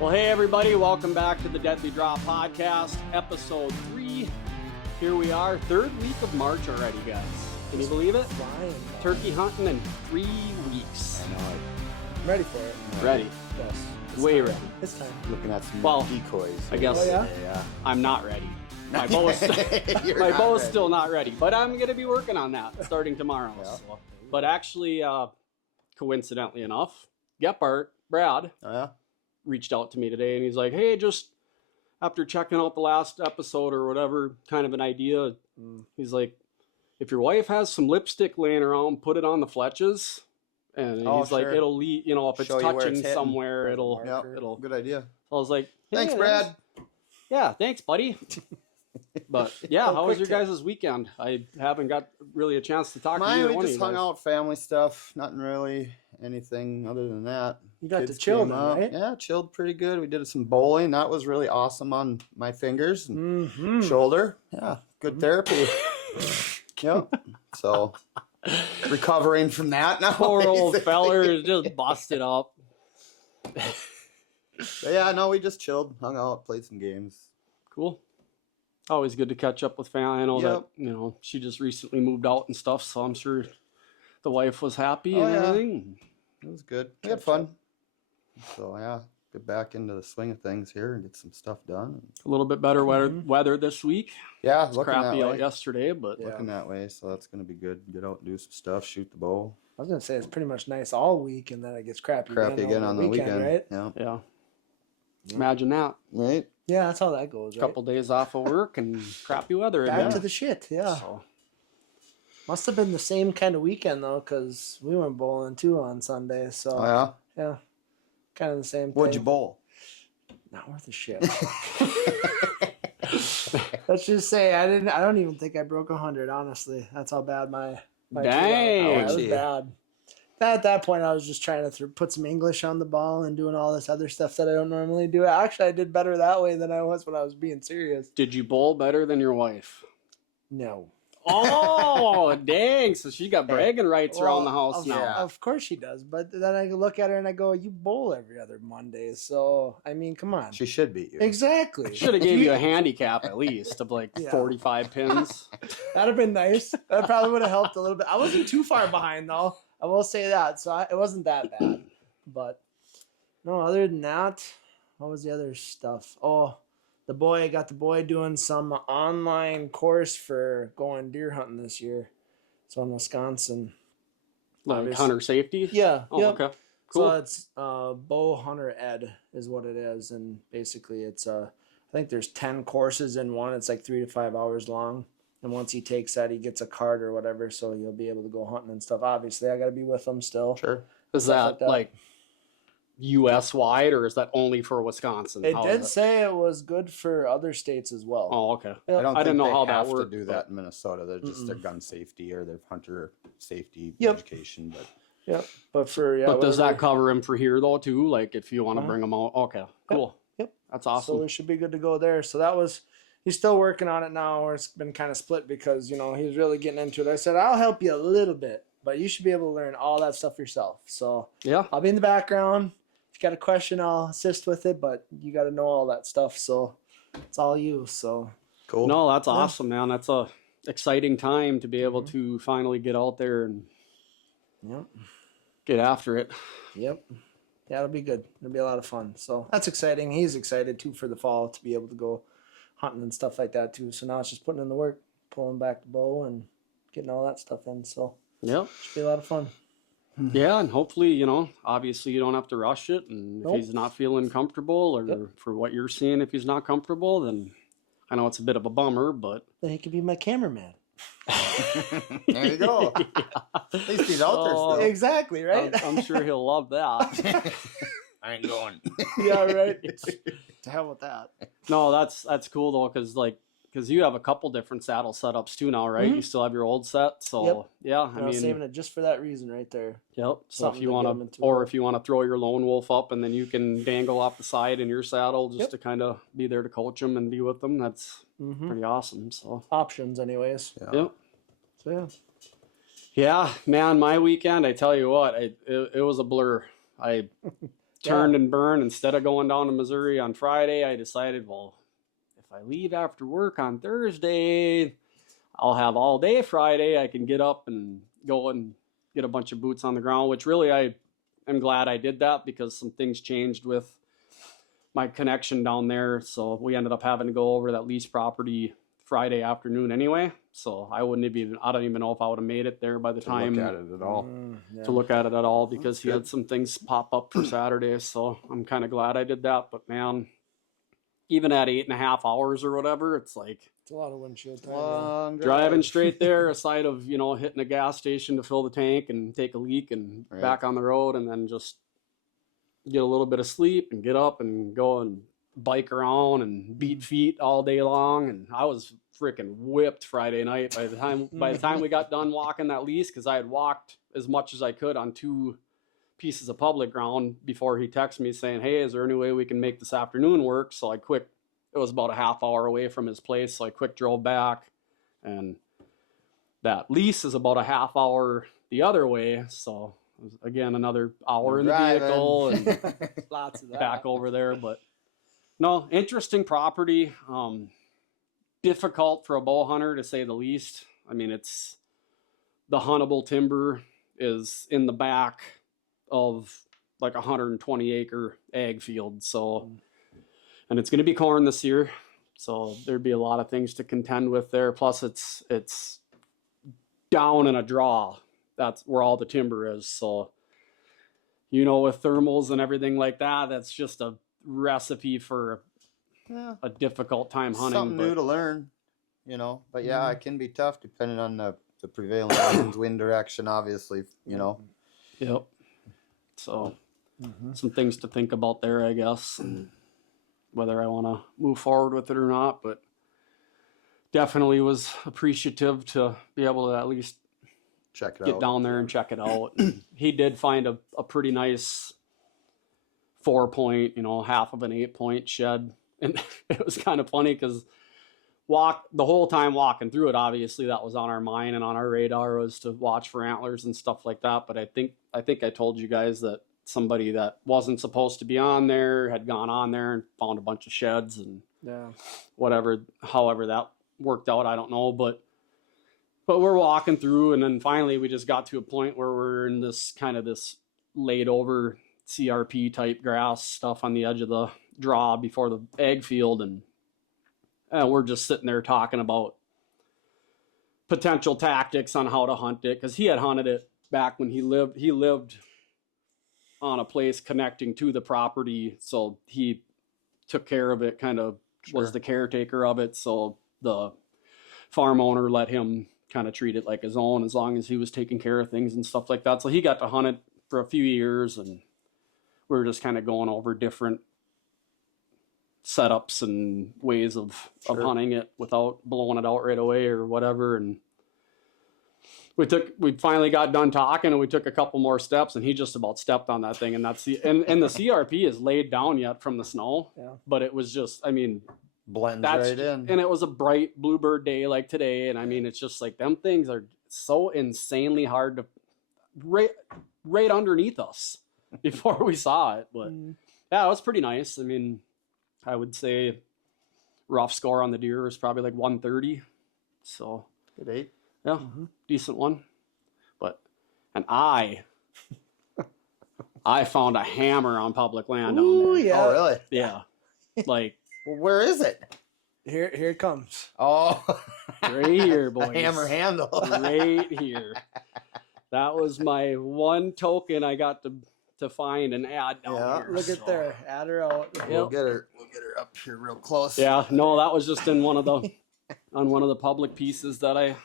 Well, hey, everybody. Welcome back to the Deadly Drop Podcast, Episode 3. Here we are, third week of March already, guys. Can you believe it? Flying. Turkey hunting in 3 weeks. I know it. I'm ready for it. Ready. Yes. Way time. ready. It's time. Looking at some Well, decoys. I guess Oh, yeah? Yeah. I'm not ready. My bow is, still not ready, but I'm going to be working on that starting tomorrow. Yeah. So. But actually, coincidentally enough, Brad, Oh, yeah? reached out to me today and he's like, hey, just after checking out the last episode or whatever, kind of an idea. He's like, if your wife has some lipstick laying around, put it on the fletches. And Oh, he's like, sure. it'll lead, if it's Show you where touching it's hitting. somewhere, it'll. Yep. Good idea. So I was like, hey, Thanks, Brad. Yeah, thanks, buddy. But yeah, how was your quick guys' weekend? I haven't got really a chance to talk to Mine, either we one of just you hung guys. out, family stuff. Nothing really, anything other than that. You got to Kids chill came then, out. right? Yeah, chilled pretty good. We did some bowling. That was really awesome on my fingers and Mm-hmm. shoulder. Yeah, good therapy. Yep. So, recovering from that now. Poor old basically. feller is just busted up. But yeah, no, we just chilled, hung out, played some games. Cool. Always good to catch up with family. I know Yep. that, she just recently moved out and stuff, so I'm sure the wife was happy Oh, and yeah. everything. It was good. We had fun. So yeah, get back into the swing of things here and get some stuff done. A little bit better weather this week. Yeah, It's looking crappy that out way. yesterday, but Yeah. Looking that way, so that's gonna be good. Get out and do some stuff, shoot the bow. I was gonna say it's pretty much nice all week, and then it gets crappy Crappy again over on the weekend, right? Yeah. yeah. Imagine that. Right. Yeah, that's how that goes. A Right? couple days off of work and crappy weather Back again. to the shit. Yeah. So, Must have been the same kind of weekend though, because we went bowling too on Sunday. So Oh yeah. yeah, kind of the same thing. What'd you bowl? Not worth a shit. Let's just say I don't even think I broke 100. Honestly, that's how bad my Dang. Yeah, it was Ouchie. bad. At that point, I was just trying to put some English on the ball and doing all this other stuff that I don't normally do. Actually, I did better that way than I was when I was being serious. did you bowl better than your wife? No. Oh, dang. So she got bragging rights around the house of, now. Yeah. Of course she does. But then I look at her and I go, you bowl every other Monday. So, I mean, come on. She should beat you. Exactly. Should have gave you a handicap at least of like Yeah. 45 pins. That'd have been nice. That probably would have helped a little bit. I wasn't too far behind, though. I will say that. So it wasn't that bad. But no, other than that, what was the other stuff? Oh, I got the boy doing some online course for going deer hunting this year. So in Wisconsin. Like Obviously. hunter safety? Yeah. Oh, yep. okay. Cool. So it's bow hunter ed is what it is, and basically it's I think there's 10 courses in one. It's like 3 to 5 hours long, and once he takes that, he gets a card or whatever, so he'll be able to go hunting and stuff. Obviously, I got to be with him still. Sure. Is stuff that like that. like US wide or is that only for Wisconsin? It How did is it? say it was good for other states as well. Oh, okay. Yep. I don't I didn't think know they how that have worked, to do but- that in Minnesota. They're just their Mm-mm. gun safety or their hunter safety Yep. education. But Yep. But for But does that whatever- cover him for here though too? Like if you want to Uh-huh. bring him out? Okay, cool. Yep. That's So awesome. we should be good to go there. So that was, he's still working on it now, or it's been kind of split because, he's really getting into it. I said, I'll help you a little bit, but you should be able to learn all that stuff yourself. So Yeah. I'll be in the background. If you got a question, I'll assist with it, but you got to know all that stuff. So it's all you. So cool. No, that's Yeah. awesome, man. That's a exciting time to be able Mhm. to finally get out there and yep. get after it. Yep. Yeah, it'll be good. It'll be a lot of fun. So that's exciting. He's excited too for the fall to be able to go hunting and stuff like that too. So now it's just putting in the work, pulling back the bow and getting all that stuff in. So Yep. should be a lot of fun. Yeah, and hopefully, obviously you don't have to rush it. And Nope. if he's not feeling comfortable or Yep. for what you're seeing, if he's not comfortable, then I know it's a bit of a bummer, but Then he could be my cameraman. There you go. At least he's out there Oh. still. Exactly, right? I'm sure he'll love that. I ain't going. Yeah, right. To hell with that. No, that's cool though, because you have a couple different saddle setups too now, right? Mhm. You still have your old set, so Yep. yeah. I was saving it just for that reason right there. Yep. So Something if you to want get 'em to, into or it. if you want to throw your lone wolf up and then you can dangle off the side in your saddle just Yep. to kind of be there to coach them and be with them, that's Mm-hmm. pretty awesome. So Options, anyways. Yeah. yep. So yeah. Yeah, man, my weekend, I tell you what, it was a blur. I turned and burned. Instead of going down to Missouri on Friday, I decided, well, if I leave after work on Thursday, I'll have all day Friday. I can get up and go and get a bunch of boots on the ground, which really I am glad I did that because some things changed with my connection down there. So we ended up having to go over that lease property Friday afternoon anyway. So I don't even know if I would have made it there by the time look at it at all. to look at it at all because That's he had some things pop up for Saturday. So I'm kind of glad I did that. But man, even at 8.5 hours or whatever, it's like It's a lot of windshield time. Long driving drive. straight there, aside of, hitting a gas station to fill the tank and take a leak and Right. back on the road and then just get a little bit of sleep and get up and go and bike around and beat feet all day long. And I was freaking whipped Friday night by the time we got done walking that lease, because I had walked as much as I could on 2 pieces of public ground before he texted me saying, hey, is there any way we can make this afternoon work? So it was about a half hour away from his place, so I quick drove back, and that lease is about a half hour the other way, so it was, again, another hour in the vehicle and Lots of that. back over there. But no, interesting property. Difficult for a bow hunter, to say the least. I mean, it's the huntable timber is in the back of like 120 acre ag field, so and it's going to be corn this year, so there'd be a lot of things to contend with there. Plus it's down in a draw, that's where all the timber is, so with thermals and everything like that, that's just a recipe for Yeah. a difficult time hunting. Something new to learn, But yeah, it can be tough depending on the prevailing wind direction, obviously, Yep. So some things to think about there, I guess, and whether I want to move forward with it or not. But definitely was appreciative to be able to at least Check it get out. down there and check it out. He did find a pretty nice 4-point, half of an 8-point shed. And it was kind of funny because the whole time walking through it, obviously that was on our mind and on our radar, was to watch for antlers and stuff like that. But I think I told you guys that somebody that wasn't supposed to be on there had gone on there and found a bunch of sheds and however that worked out, I don't know. But we're walking through, and then finally we just got to a point where we're in this kind of this laid over CRP type grass stuff on the edge of the draw before the ag field, and we're just sitting there talking about potential tactics on how to hunt it, because he had hunted it back when he lived on a place connecting to the property, so he took care of it, kind of was the caretaker of it, so the farm owner let him kind of treat it like his own as long as he was taking care of things and stuff like that. So he got to hunt it for a few years, and we were just kind of going over different setups and ways of hunting it without blowing it out right away or whatever. And we finally got done talking, and we took a couple more steps, and he just about stepped on that thing. And that's the CRP is laid down yet from the snow, but it was just, Blends right in. and it was a bright bluebird day like today. And it's just like, them things are so insanely hard to right underneath us before we saw it. But yeah, it was pretty nice. I would say rough score on the deer was probably like 130. So Good 8. yeah, decent one. I found a hammer on public land down Ooh, there. yeah. Oh, really? Yeah. Like, Well, where is it? Here it comes. Oh, right here, boys. a hammer handle. Right here. That was my one token I got to find and add down here. Look at there. Add her out. We'll get her up here real close. Yeah, no, that was just in one of the public pieces that I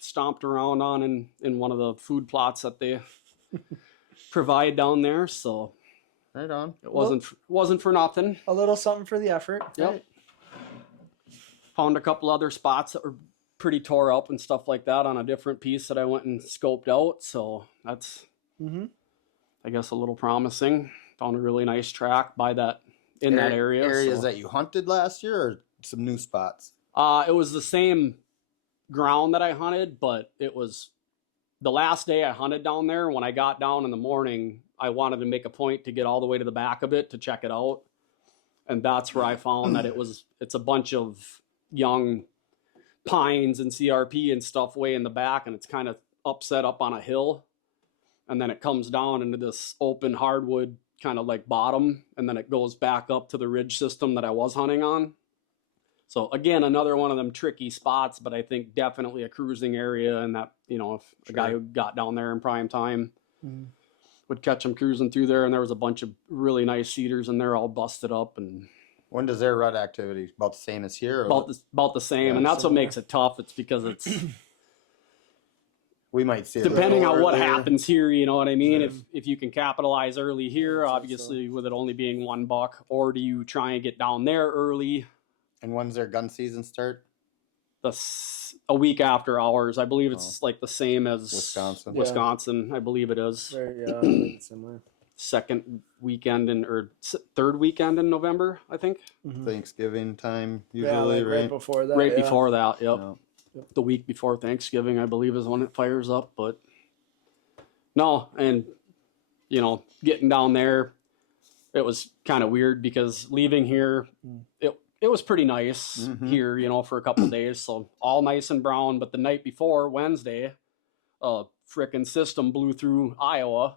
stomped around on in one of the food plots that they provide down there. So Right on. it wasn't for nothing. A little something for the effort. Yep. Right. Found a couple other spots that were pretty tore up and stuff like that on a different piece that I went and scoped out. So that's, I guess, a little promising. Found a really nice track by that that area. Areas so. that you hunted last year, or some new spots? It was the same ground that I hunted, but it was the last day I hunted down there. When I got down in the morning, I wanted to make a point to get all the way to the back of it to check it out. And that's where I found that it's a bunch of young pines and CRP and stuff way in the back, and it's kind of upset up on a hill. And then it comes down into this open hardwood kind of like bottom, and then it goes back up to the ridge system that I was hunting on. So again, another one of them tricky spots, but I think definitely a cruising area, and that, you know, if a guy who got down there in prime time would catch him cruising through there, and there was a bunch of really nice cedars and they're all busted up. And When does their rut activity about the same as here? Or about the same, and that's what makes it tough. It's because it's we might see it depending on what earlier. happens here, you know what I mean? If you can capitalize early here, obviously with it only being one buck, or do you try and get down there early? And when's their gun season start? A week after ours. I believe it's like the same as Wisconsin. Wisconsin, I believe it is. Very, I think it's similar. Second weekend or third weekend in November, I think. Thanksgiving time Yeah, usually, like right? before that. Right yeah. before that, yep. Yeah. The week before Thanksgiving, I believe, is when it fires up. But no, and you know, getting down there, it was kind of weird because leaving here, it was pretty nice here, you know, for a couple of days. So all nice and brown. But the night before, Wednesday, a frickin' system blew through Iowa.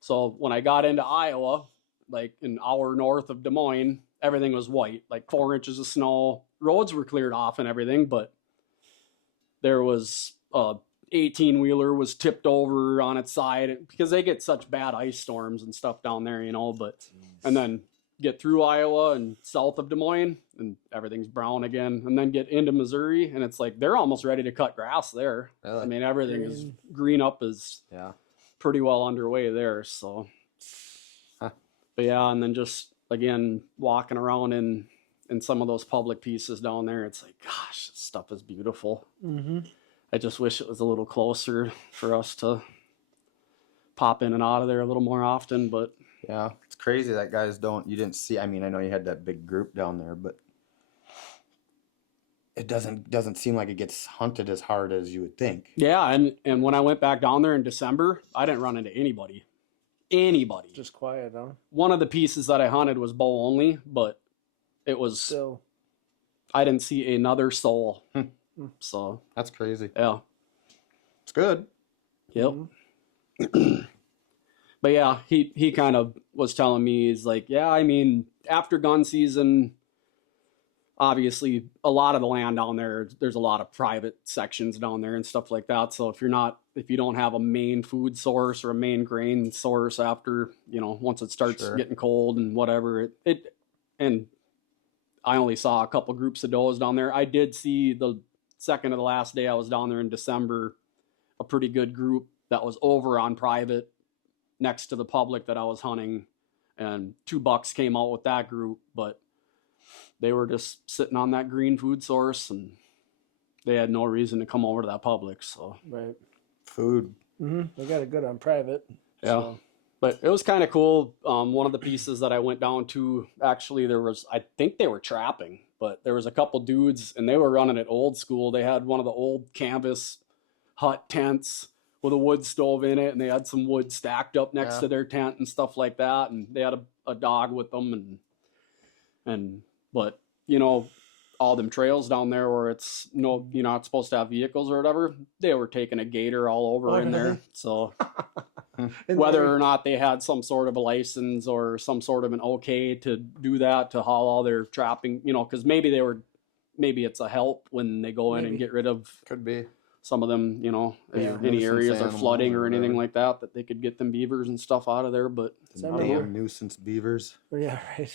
So when I got into Iowa, like an hour north of Des Moines, everything was white, like 4 inches of snow. Roads were cleared off and everything, but there was a 18-wheeler was tipped over on its side because they get such bad ice storms and stuff down there, you know. But and then get through Iowa and south of Des Moines and everything's brown again, and then get into Missouri and it's like they're almost ready to cut grass there. Really? I mean, everything is green up is pretty well underway there. So, but yeah, and then just again walking around in some of those public pieces down there, it's like, gosh, this stuff is beautiful. I just wish it was a little closer for us to pop in and out of there a little more often. But Yeah, it's crazy that guys you didn't see. I mean, I know you had that big group down there, but it doesn't seem like it gets hunted as hard as you would think. yeah, and when I went back down there in December, I didn't run into anybody. Just quiet, huh? One of the pieces that I hunted was bow only, but it was Still. I didn't see another soul. So That's crazy. yeah. It's good. Yep. But yeah, he kind of was telling me, he's like, yeah, I mean, after gun season, obviously a lot of the land down there's a lot of private sections down there and stuff like that. So if you don't have a main food source or a main grain source after, you know, once it starts getting cold and whatever, and I only saw a couple groups of does down there. I did see the second to the last day I was down there in December, a pretty good group that was over on private next to the public that I was hunting, and 2 bucks came out with that group, but they were just sitting on that green food source and they had no reason to come over to that public. So Right. Food. They got it good on private. yeah. So. But it was kind of cool. One of the pieces that I went down to, actually, I think they were trapping, but there was a couple dudes and they were running it old school. They had one of the old canvas hut tents with a wood stove in it, and they had some wood stacked up next to their tent and stuff like that. And they had a dog with them, but you know, all them trails down there where you're not supposed to have vehicles or whatever, they were taking a gator all over in there. So whether or not they had some sort of a license or some sort of an okay to do that, to haul all their trapping, you know, because maybe it's a help when they go in and get rid of Could be some of them, you know, if any nuisance areas are animals flooding or or anything whatever. like that they could get them beavers and stuff out of there. But damn nuisance beavers. Yeah, right.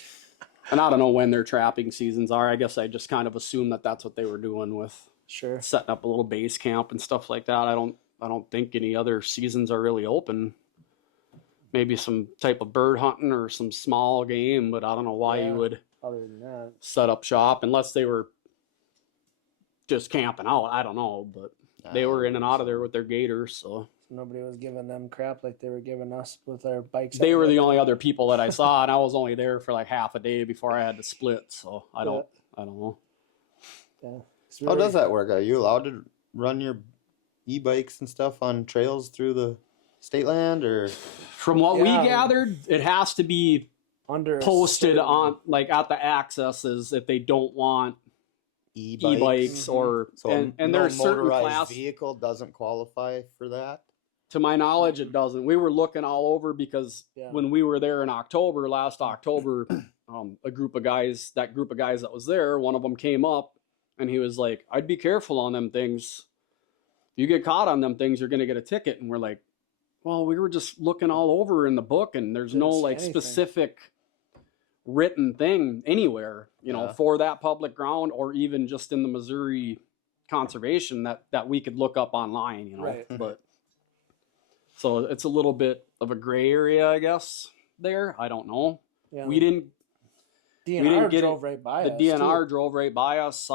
and I don't know when their trapping seasons are. I guess I just kind of assume that that's what they were doing with Sure. setting up a little base camp and stuff like that. I don't think any other seasons are really open. Maybe some type of bird hunting or some small game, but I don't know why you would Other than that. set up shop unless they were just camping out. I don't know, but they were in and out of there with their gators, so Nobody was giving them crap like they were giving us with our bikes. they were the only other people that I saw, and I was only there for like half a day before I had to split. So I don't know. Yeah. How does that work? Are you allowed to run your e-bikes and stuff on trails through the state land or? From what we Yeah. gathered, it has to be Under a posted certain- on like at the accesses if they don't want e-bikes Mhm. or So and no there's certain motorized class. vehicle doesn't qualify for that. To my knowledge, it doesn't. We were looking all over because Yeah. when we were there in October, last October, a group of guys that was there, one of them came up and he was like, "I'd be careful on them things. If you get caught on them things, you're gonna get a ticket." And we're like, "Well, we were just looking all over in the book, and there's no Didn't say like anything. specific written thing anywhere, Yeah. for that public ground or even just in the Missouri conservation that we could look up online, Right. But so it's a little bit of a gray area, I guess. There, I don't know. Yeah, We didn't. DNR didn't get drove right by The us, DNR too. drove right by us.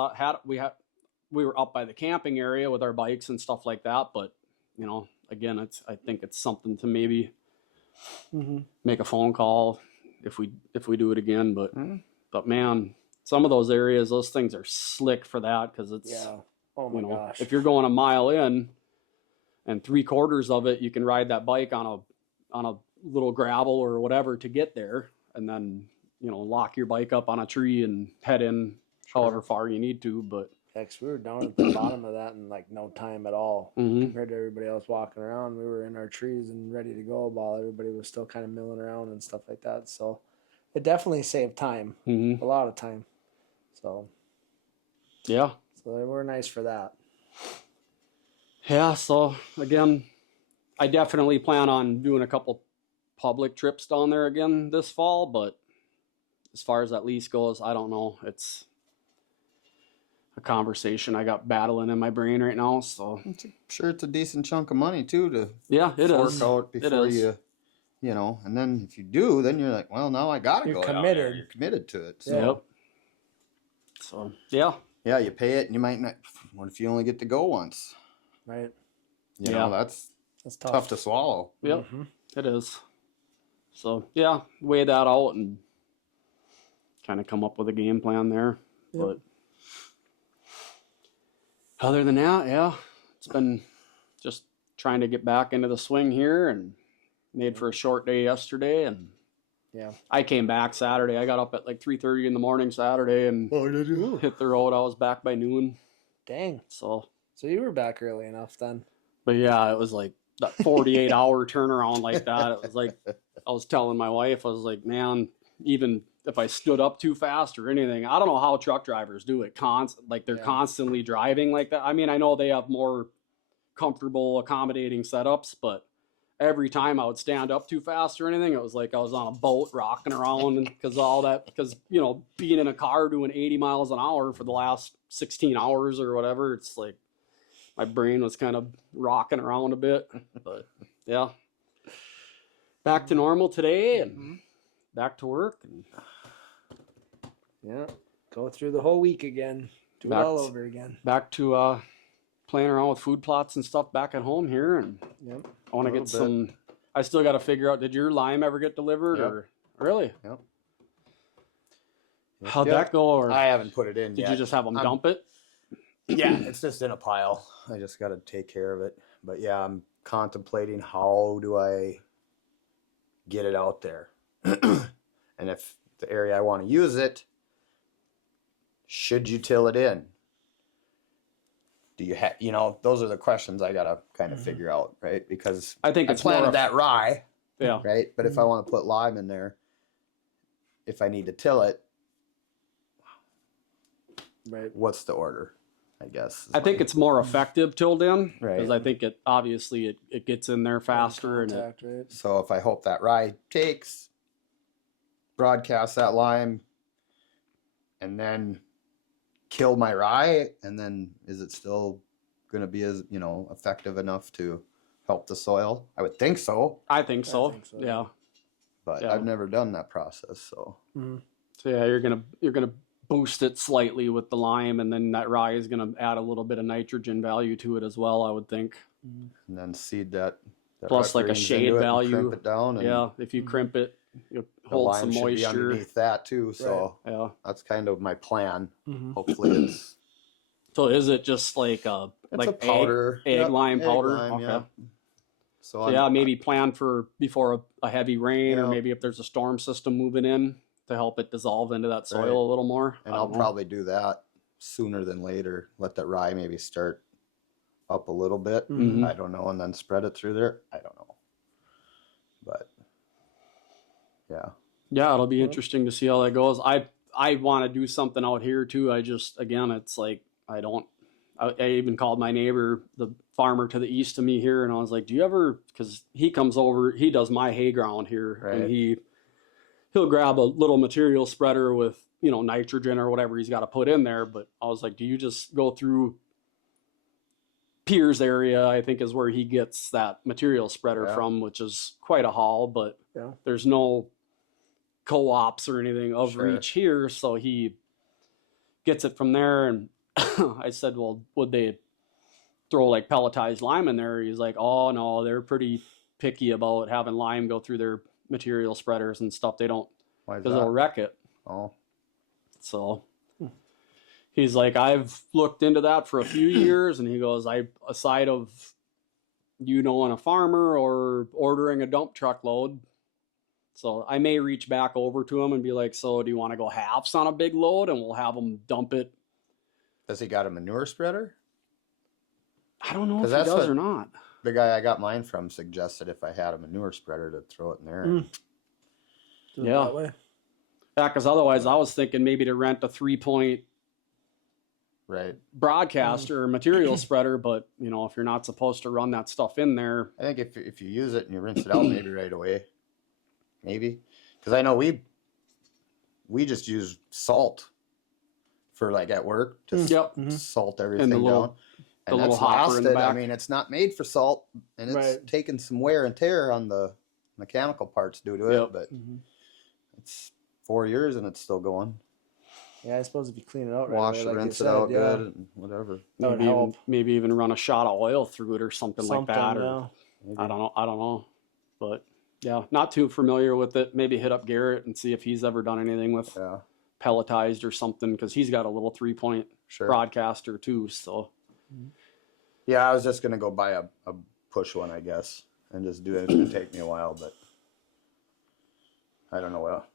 We were up by the camping area with our bikes and stuff like that. But again, I think it's something to maybe Mhm. make a phone call if we do it again. But Mhm. but man, some of those areas, those things are slick for that because it's Yeah. Oh my gosh. if you're going a mile in and 3/4 of it, you can ride that bike on a little gravel or whatever to get there, and then lock your bike up on a tree and head in however far you need to. But Heck, we were down at the bottom of that in like no time at all. mhm. Compared to everybody else walking around, we were in our trees and ready to go while everybody was still kind of milling around and stuff like that. So it definitely saved time, Mhm. a lot of time. So Yeah. they were nice for that. Yeah, so again, I definitely plan on doing a couple public trips down there again this fall, but as far as that lease goes, I don't know. It's a conversation I got battling in my brain right now, so I'm sure it's a decent chunk of money too to yeah, it fork is. out before is. and then if you do, then you're like, well, now I gotta You're go down committed. there. You're committed to it. So. Yeah. Yep. So yeah, Yeah, you pay it, and you might not. What if you only get to go once? Right. You Yeah. know, that's That's tough to swallow. yep, Mhm. it is. So yeah, weigh that out and kind of come up with a game plan there. Yep. But other than that, yeah, it's been just trying to get back into the swing here and made for a short day yesterday. And Yeah. I came back Saturday. I got up at like 3:30 in the morning Saturday and Oh, did you? hit the road. I was back by noon. Dang. So, So you were back early enough then. but yeah, it was like that 48-hour turnaround like that. It was like, I was telling my wife, I was like, man, even if I stood up too fast or anything, I don't know how truck drivers do it. They're Yeah. constantly driving like that. I mean, I know they have more comfortable, accommodating setups, but every time I would stand up too fast or anything, it was like I was on a boat rocking around because being in a car doing 80 miles an hour for the last 16 hours or whatever, it's like my brain was kind of rocking around a bit. But yeah, back to normal today and back to work. And Yeah. Go through the whole week again. Do it Back- all over again. back to playing around with food plots and stuff back at home here. And Yep. I want to A get little some. I still got to figure out. Did your lime ever get delivered? Yep. Or really? Yep. How'd Yep. that go? Or I haven't put it in did yet. you just have them I'm- dump it? Yeah, it's just in a pile. I just got to take care of it. But yeah, I'm contemplating how do I get it out there. And if the area I want to use it, should you till it in? Do you have, those are the questions I got to kind of figure out, right? Because I think I it's more planted of- that rye, Yeah. right? But if I want to put lime in there, if I need to till it, Right. what's the order? I guess. I think it's more effective tilled in Right. because I think it gets in there faster and it, Contact, right? So if I hope that rye takes, broadcast that lime, and then kill my rye, and then is it still going to be as effective enough to help the soil? I would think so, I think so. I think so, Yeah. but Yeah. I've never done that process. So Mhm. So yeah, you're gonna boost it slightly with the lime, and then that rye is gonna add a little bit of nitrogen value to it as well. I would think. and then seed that Plus, wet like a greens shade into it and value. crimp it down, and Yeah, if you Mhm. crimp it, you the hold lime some should be moisture. underneath that too. So Yeah. that's kind of my plan. Mhm. Hopefully, it's So is it just like it's like a powder, egg lime powder? lime, Okay. yeah. So So yeah, maybe plan for before a heavy rain, or Yeah. maybe if there's a storm system moving in to help it dissolve into that soil Right. a little more. And I I'll don't know. probably do that sooner than later. Let that rye maybe start up a little bit. Mhm. I don't know, and then spread it through there. I don't know, but yeah, Yeah, it'll be Well- interesting to see how that goes. I want to do something out here too. I just, again, it's like I don't. I even called my neighbor, the farmer to the east of me here, and I was like, "Do you ever?" Because he comes over, he does my hay ground here, Right. and he'll grab a little material spreader with nitrogen or whatever he's got to put in there. But I was like, "Do you just go through Pier's area?" I think is where he gets that material spreader Yeah. from, which is quite a haul, but Yeah. there's no co-ops or anything of Sure. reach here, so he gets it from there. And I said, well, would they throw like pelletized lime in there? He's like, oh no, they're pretty picky about having lime go through their material spreaders and stuff. They don't, why is because they'll that? wreck it. Oh, So he's like, I've looked into that for a few years, and he goes, aside of knowing a farmer or ordering a dump truck load. So I may reach back over to him and be like, so do you want to go halves on a big load, and we'll have them dump it? does he got a manure spreader? I don't know if 'Cause he that's does what- or not. The guy I got mine from suggested if I had a manure spreader to throw it in there. Mm. Do it Yeah. that way. Yeah, because otherwise I was thinking maybe to rent a 3-point Right. broadcaster or material spreader, but if you're not supposed to run that stuff in there, I think if you use it and you rinse it out maybe right away, maybe, because I know we just use salt for like at work to Yep. salt everything little- down. the And little that's hopper in the lasted. I back. mean, it's not made for salt, and it's Right. taken some wear and tear on the mechanical parts due to Yep. it. But Mhm. it's 4 years and it's still going. Yeah, I suppose if you clean it out right Wash away, it, like you rinse said, it out yeah. good, and whatever. That would maybe even, help. maybe even run a shot of oil through it or something like that. Or yeah. Maybe. I don't know. But yeah, not too familiar with it. Maybe hit up Garrett and see if he's ever done anything with Yeah, pelletized or something, because he's got a little 3-point sure. broadcaster too. So Yeah, I was just gonna go buy a push one, I guess, and just do it. It's gonna take me a while, but I don't know. Well,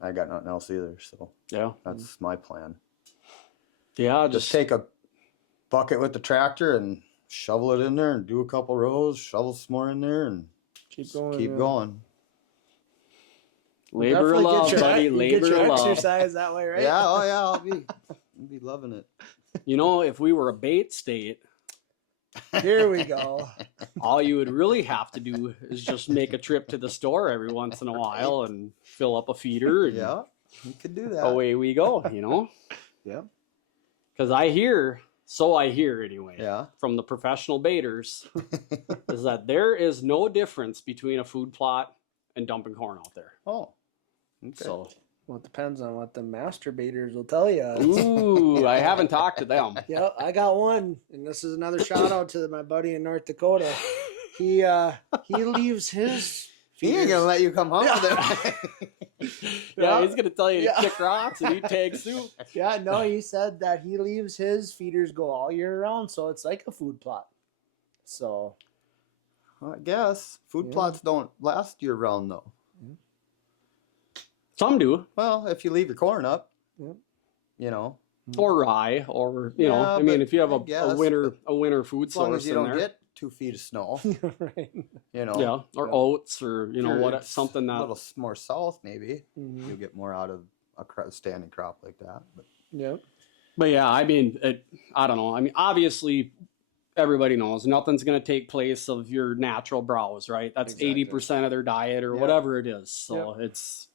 I got nothing else either, so yeah, that's my plan. yeah, Just take a bucket with the tractor and shovel it in there, and do a couple rows, shovel some more in there, and Keep just going. keep yeah. going. labor of Definitely love, get your, buddy. you Labor get your of love. exercise that way, right? Yeah, oh yeah, I'll be loving it. If we were a bait state, Here we go. all you would really have to do is just make a trip to the store every once in a while and fill up a feeder. And Yeah, you could do that. away we go. Yeah, Because I hear anyway, yeah. from the professional baiters, is that there is no difference between a food plot and dumping corn out there. Oh, okay. So, Well, it depends on what the masturbators will tell you. ooh, I haven't talked to them. Yep, I got one, and this is another shout out to my buddy in North Dakota. He leaves his. He ain't feeders- gonna let you come home with it. Yeah, Yeah. he's gonna tell you to Yeah. kick rocks and eat tag soup. Yeah, no, he said that he leaves his feeders go all year round, so it's like a food plot. So Well, I guess food Yeah. plots don't last year round though. Some do, Well, if you leave your corn up, Yep. you know, or rye, or you know. Yeah, I mean, but if you have I a guess, winter food as long source as you in don't there, get 2 feet of snow, right. you know. yeah, or Yeah. oats, or If you're- what it's something a that little more south, maybe Mhm. you'll get more out of a standing crop like that. But Yep. But yeah, I mean, I don't know. I mean, obviously, everybody knows nothing's going to take place of your natural browse, right? That's Exactly. 80% of their diet or Yep. whatever it is. So it's,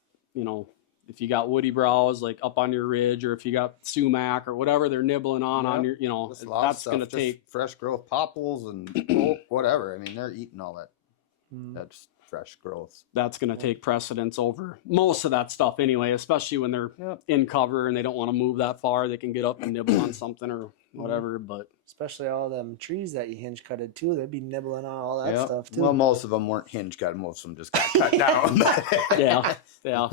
if you got woody browse like up on your ridge, or if you got sumac or whatever they're nibbling on Yep. your, just a lot of that's going to stuff, just take, fresh growth popples and oak, whatever. I mean, they're eating all that. Mm. That's fresh growth. that's going to take precedence over most of that stuff anyway, especially when they're Yep. in cover and they don't want to move that far. They can get up and nibble on something or whatever, but Especially all them trees that you hinge cutted too. They'd be nibbling on all that Yep. stuff too. Well, most of them weren't hinge cut. Most of them just got cut down. yeah, yeah.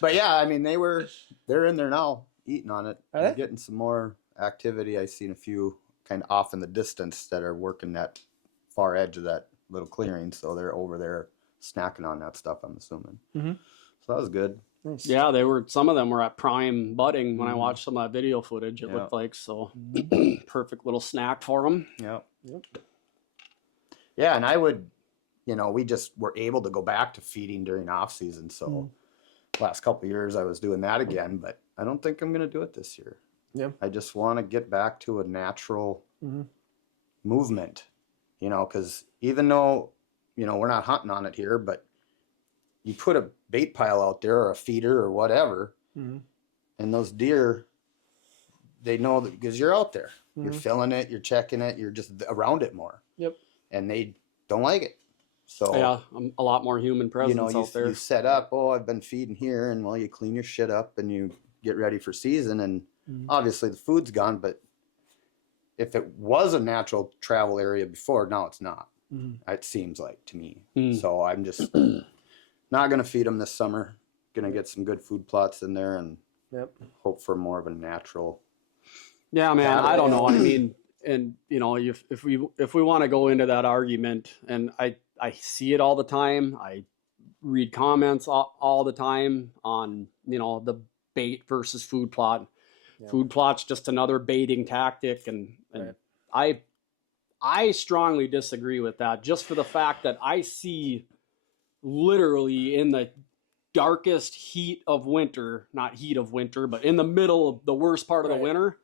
But yeah, I mean, they're in there now eating on it. Are They're they? getting some more activity. I've seen a few kind of off in the distance that are working that far edge of that little clearing, so they're over there snacking on that stuff, I'm assuming. Mhm. So that was good. Nice. Yeah, some of them were at prime budding when I Mhm. watched some of that video footage, it Yeah. looked like. So Mhm. perfect little snack for them. Yep. Yep. Yeah, and I would, we just were able to go back to feeding during off season. So last couple of years I was doing that again, but I don't think I'm going to do it this year. Yeah. I just want to get back to a natural Mhm. movement, because even though, we're not hunting on it here, but you put a bait pile out there or a feeder or whatever, Mhm. and those deer, they know that because you're out there, you're Mhm. filling it, you're checking it, you're just around it more. Yep. And they don't like it. So Yeah, a lot more human presence out there. you set up, I've been feeding here, and you clean your shit up and you get ready for season, and Mhm. obviously the food's gone, but if it was a natural travel area before, now it's not. Mhm. It seems like to me. Mm. So I'm just not going to feed them this summer. Going to get some good food plots in there and Yep. hope for more of a natural. Yeah, man, That I don't way. know. I mean, and if we want to go into that argument, and I see it all the time. I read comments all the time on the bait versus food plot. Yeah. Food plot's just another baiting tactic, and Right. I strongly disagree with that. Just for the fact that I see literally in the darkest heat of winter, not heat of winter, but in the middle of the worst part of the Right. winter,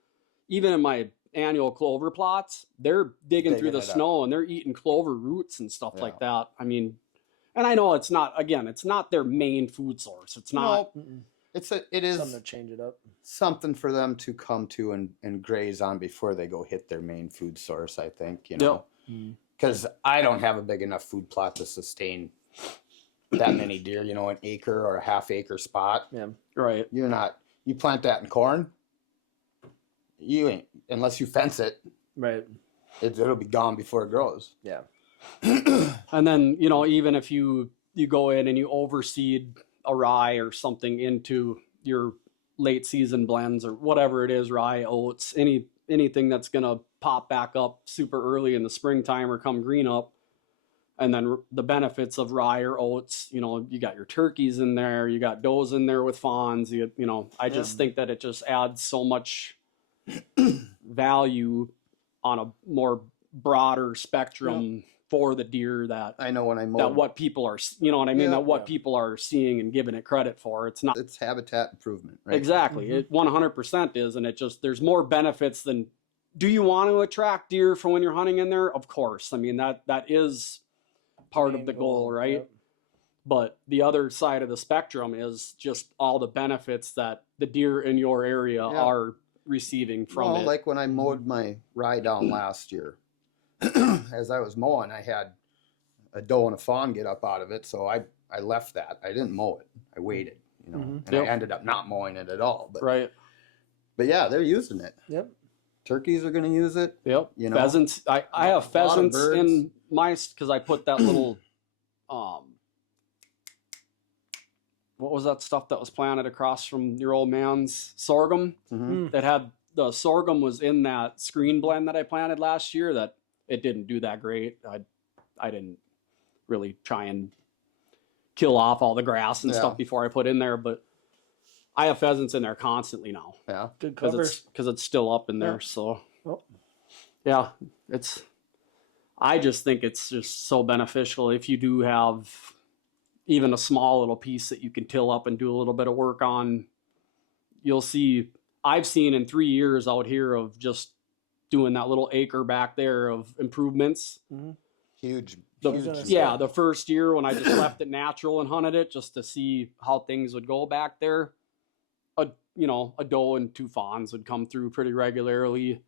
even in my annual clover plots, they're digging through the Digging it up. snow and they're eating clover roots and stuff Yeah. like that. I mean, and I know it's not their main food source. It's not. No, Mm-mm. it is Something to change it up. something for them to come to and graze on before they go hit their main food source, I think, Yep. because I don't have a big enough food plot to sustain that many deer, an acre or a half acre spot. Yeah. Right. You plant that in corn, you ain't, unless you fence it, Right. it'll be gone before it grows. Yeah. And then, even if you go in and you overseed a rye or something into your late season blends or whatever it is, rye, oats, anything that's going to pop back up super early in the springtime or come green up. And then the benefits of rye or oats, you got your turkeys in there, you got does in there with fawns, I just think that it just adds so much value on a more broader spectrum for the deer that I know when I mow, that what people are, Yeah. that what people are seeing and giving it credit for. It's not it's habitat improvement, right? exactly. It 100% is, and it just there's more benefits than. Do you want to attract deer for when you're hunting in there? Of course. I mean that is part of Main the goal, right? Yep. But the other side of the spectrum is just all the benefits that the deer in your area Yeah. are receiving from it. Like when I mowed my rye down last year, as I was mowing, I had a doe and a fawn get up out of it, so I left that. I didn't mow it. I waited, Mhm. and Yep. I ended up not mowing it at all. But Right. but yeah, they're using it. Yep. Turkeys are going to use it. Yep. You know, Pheasants. I have a lot of pheasants birds. in my, because I put that little what was that stuff that was planted across from your old man's sorghum? Mhm. That had the sorghum was in that screen blend that I planted last year. That it didn't do that great. I didn't really try and kill off all the grass and Yeah. stuff before I put in there, but I have pheasants in there constantly now Yeah. Good because cover. it's still up in there. Yeah. So Oh. yeah, I just think it's just so beneficial if you do have even a small little piece that you can till up and do a little bit of work on. You'll see, I've seen in 3 years out here of just doing that little acre back there of improvements. Huge. The, huge. yeah, the first year when I just left it natural and hunted it just to see how things would go back there. A doe and 2 fawns would come through pretty regularly.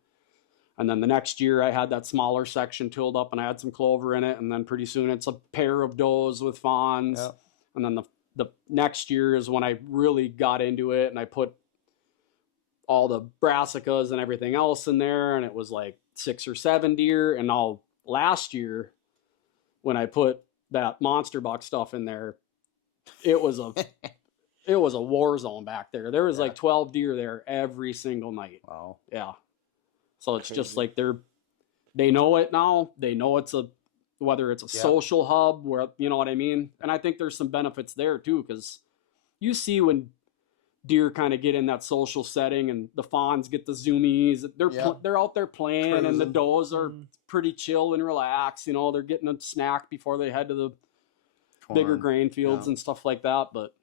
And then the next year I had that smaller section tilled up and I had some clover in it. And then pretty soon it's a pair of does with fawns. Yeah. And then the next year is when I really got into it and I put all the brassicas and everything else in there. And it was like 6 or 7 deer. And now last year when I put that monster buck stuff in there, it was a war zone back there. There was like 12 deer there every single night. Wow. Yeah. So it's just Crazy. like they know it now. They know it's whether it's a Yeah. social hub where, you know what I mean? And I think there's some benefits there too, because you see when deer kind of get in that social setting and the fawns get the zoomies, they're out there playing and the Cruising. does are pretty chill and relaxed. You know, they're getting a snack before they head to the bigger Corn. grain fields Yeah. and stuff like that. But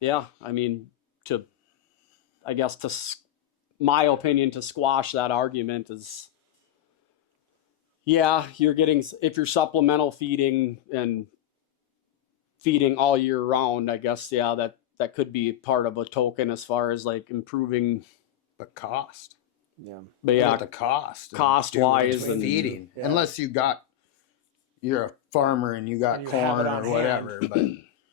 yeah, I mean, my opinion, to squash that argument is, yeah, if you're supplemental feeding and feeding all year round, I guess, yeah, that could be part of a token as far as like improving. But cost. Yeah. But Look yeah, at the cost. of cost-wise doing and- feeding. Yeah. Unless you're a farmer and you got And you have corn it on or whatever. But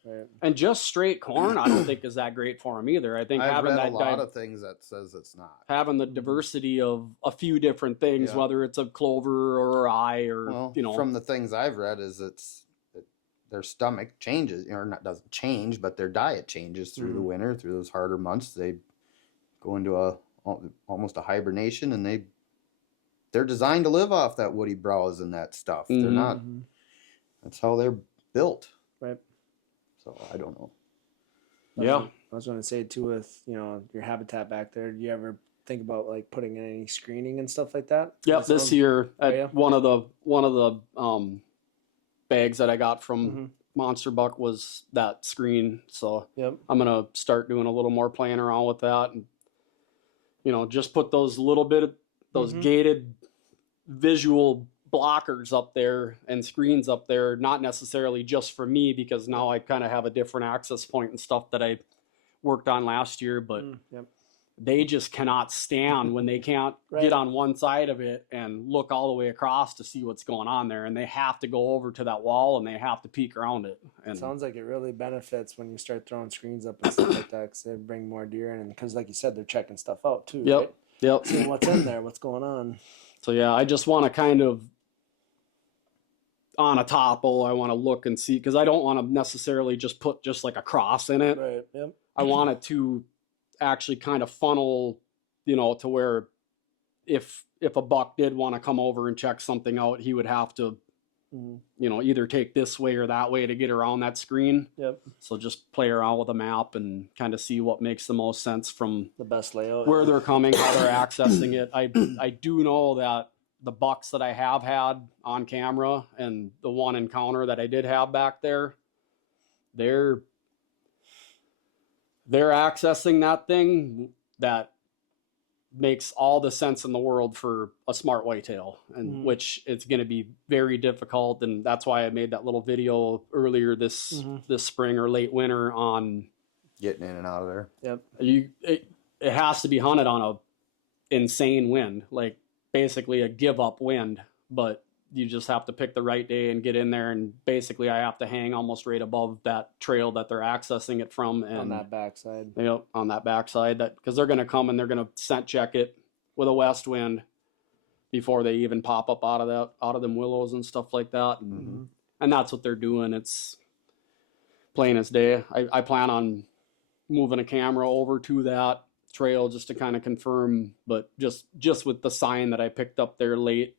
Right. and just straight corn, I don't think is that great for them either. I think I've having read that a lot of things that says it's not. having the diversity of a few different things, Yeah. whether it's a clover or a rye or Well, you know, from the things I've read, is their stomach changes, or not doesn't change, but their diet changes through the winter, through those harder months. They go into almost a hibernation, and they're designed to live off that woody browse and that stuff. They're Mhm. not. That's how they're built. Right. So I don't know. yeah. I was going to say too, with your habitat back there, do you ever think about like putting in any screening and stuff like that? Yep, this year at yeah. one of the bags that I got from Mhm. Monster Buck was that screen. So Yep. I'm gonna start doing a little more playing around with that, and just put those little bit of those Mhm. gated visual blockers up there and screens up there, not necessarily just for me, because now I kind of have a different access point and stuff that I worked on last year, but Yep. they just cannot stand when they can't Right. get on one side of it and look all the way across to see what's going on there, and they have to go over to that wall and they have to peek around it. And Sounds like it really benefits when you start throwing screens up and stuff like that, because they bring more deer in, and because like you said, they're checking stuff out too. Yep. Right? Yep. Seeing what's in there, what's going on. So yeah, I just want to kind of on a topo, I want to look and see, because I don't want to necessarily just put just like a cross in it. Right. Yep. I want it to actually kind of funnel, to where if a buck did want to come over and check something out, he would have to, either take this way or that way to get around that screen. Yep. So just play around with a map and kind of see what makes the most sense from The best layout. where they're coming, how they're accessing it. I do know that the bucks that I have had on camera and the one encounter that I did have back there, they're accessing that thing that makes all the sense in the world for a smart whitetail, and which it's going to be very difficult. And that's why I made that little video earlier this spring or late winter on Getting in and out of there. Yep. it has to be hunted on a insane wind, like basically a give up wind, but you just have to pick the right day and get in there, and basically I have to hang almost right above that trail that they're accessing it from, and On that backside. on that backside, that because they're going to come and they're going to scent check it with a west wind before they even pop up out of them willows and stuff like that, and that's what they're doing. It's plain as day. I plan on moving a camera over to that trail just to kind of confirm, but just with the sign that I picked up there late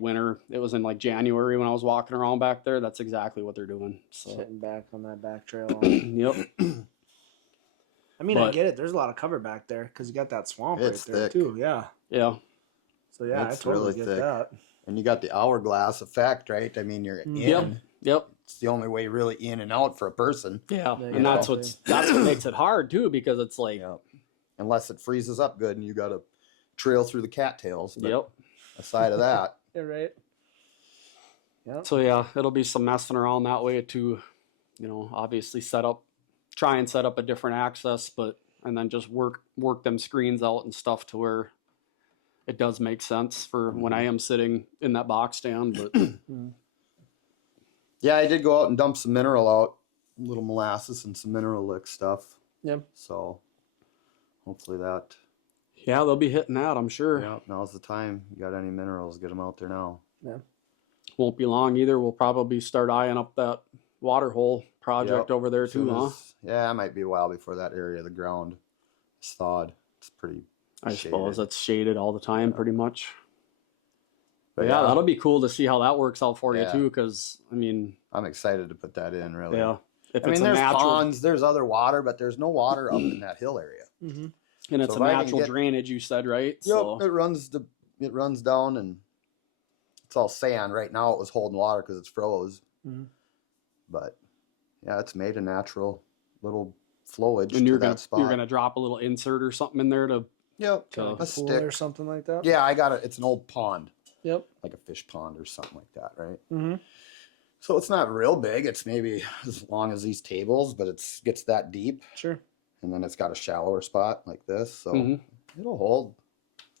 winter, it was in like January when I was walking around back there, that's exactly what they're doing. So Sitting back on that back trail. yep. I mean, I But- get it. There's a lot of cover back there because you got that swamp It's right there thick. too. Yeah. Yeah. So yeah, It's I totally really get thick. that. And you got the hourglass effect, right? I mean, you're in. Yep. It's the only way really in and out for a person. Yeah. Yeah, And that's exactly. what makes it hard too, because it's like, Yeah. Unless it freezes up good and you got to trail through the cattails. But yep. aside of that, Yeah, right. Yeah. So yeah, it'll be some messing around that way to, obviously try and set up a different access, and then just work them screens out and stuff to where it does make sense for when I am sitting in that box stand. But yeah, I did go out and dump some mineral out, a little molasses and some mineral lick stuff. Yeah. So hopefully that. yeah, they'll be hitting that, I'm sure. Yeah, now's the time. You got any minerals, get them out there now. Yeah. Won't be long either. We'll probably start eyeing up that water hole project Yep. over there As soon too, huh? Yeah, it might be a while before that area of the ground is thawed. It's pretty I shaded. suppose it's shaded all the time, pretty much. But yeah, that'll be cool to see how that works out for you Yeah. too. Because I mean, I'm excited to put that in. Really. yeah, if I it's mean, a there's natural ponds, there's other water, but there's no water up in that hill area. Mm-hmm. and it's So a if I can natural get- drainage, you said, right? Yep, So it runs down, and it's all sand right now. It was holding water because it's froze, Mm-hmm. but yeah, it's made a natural little flowage and to you're that spot. gonna drop a little insert or something in there to Yep, to- a Pool stick or something like that. Yeah, I got it. It's an old pond, Yep. like a fish pond or something like that, right? Mm-hmm. So it's not real big. It's maybe as long as these tables, but it's gets that deep, Sure. and then it's got a shallower spot like this, so Mhm. it'll hold.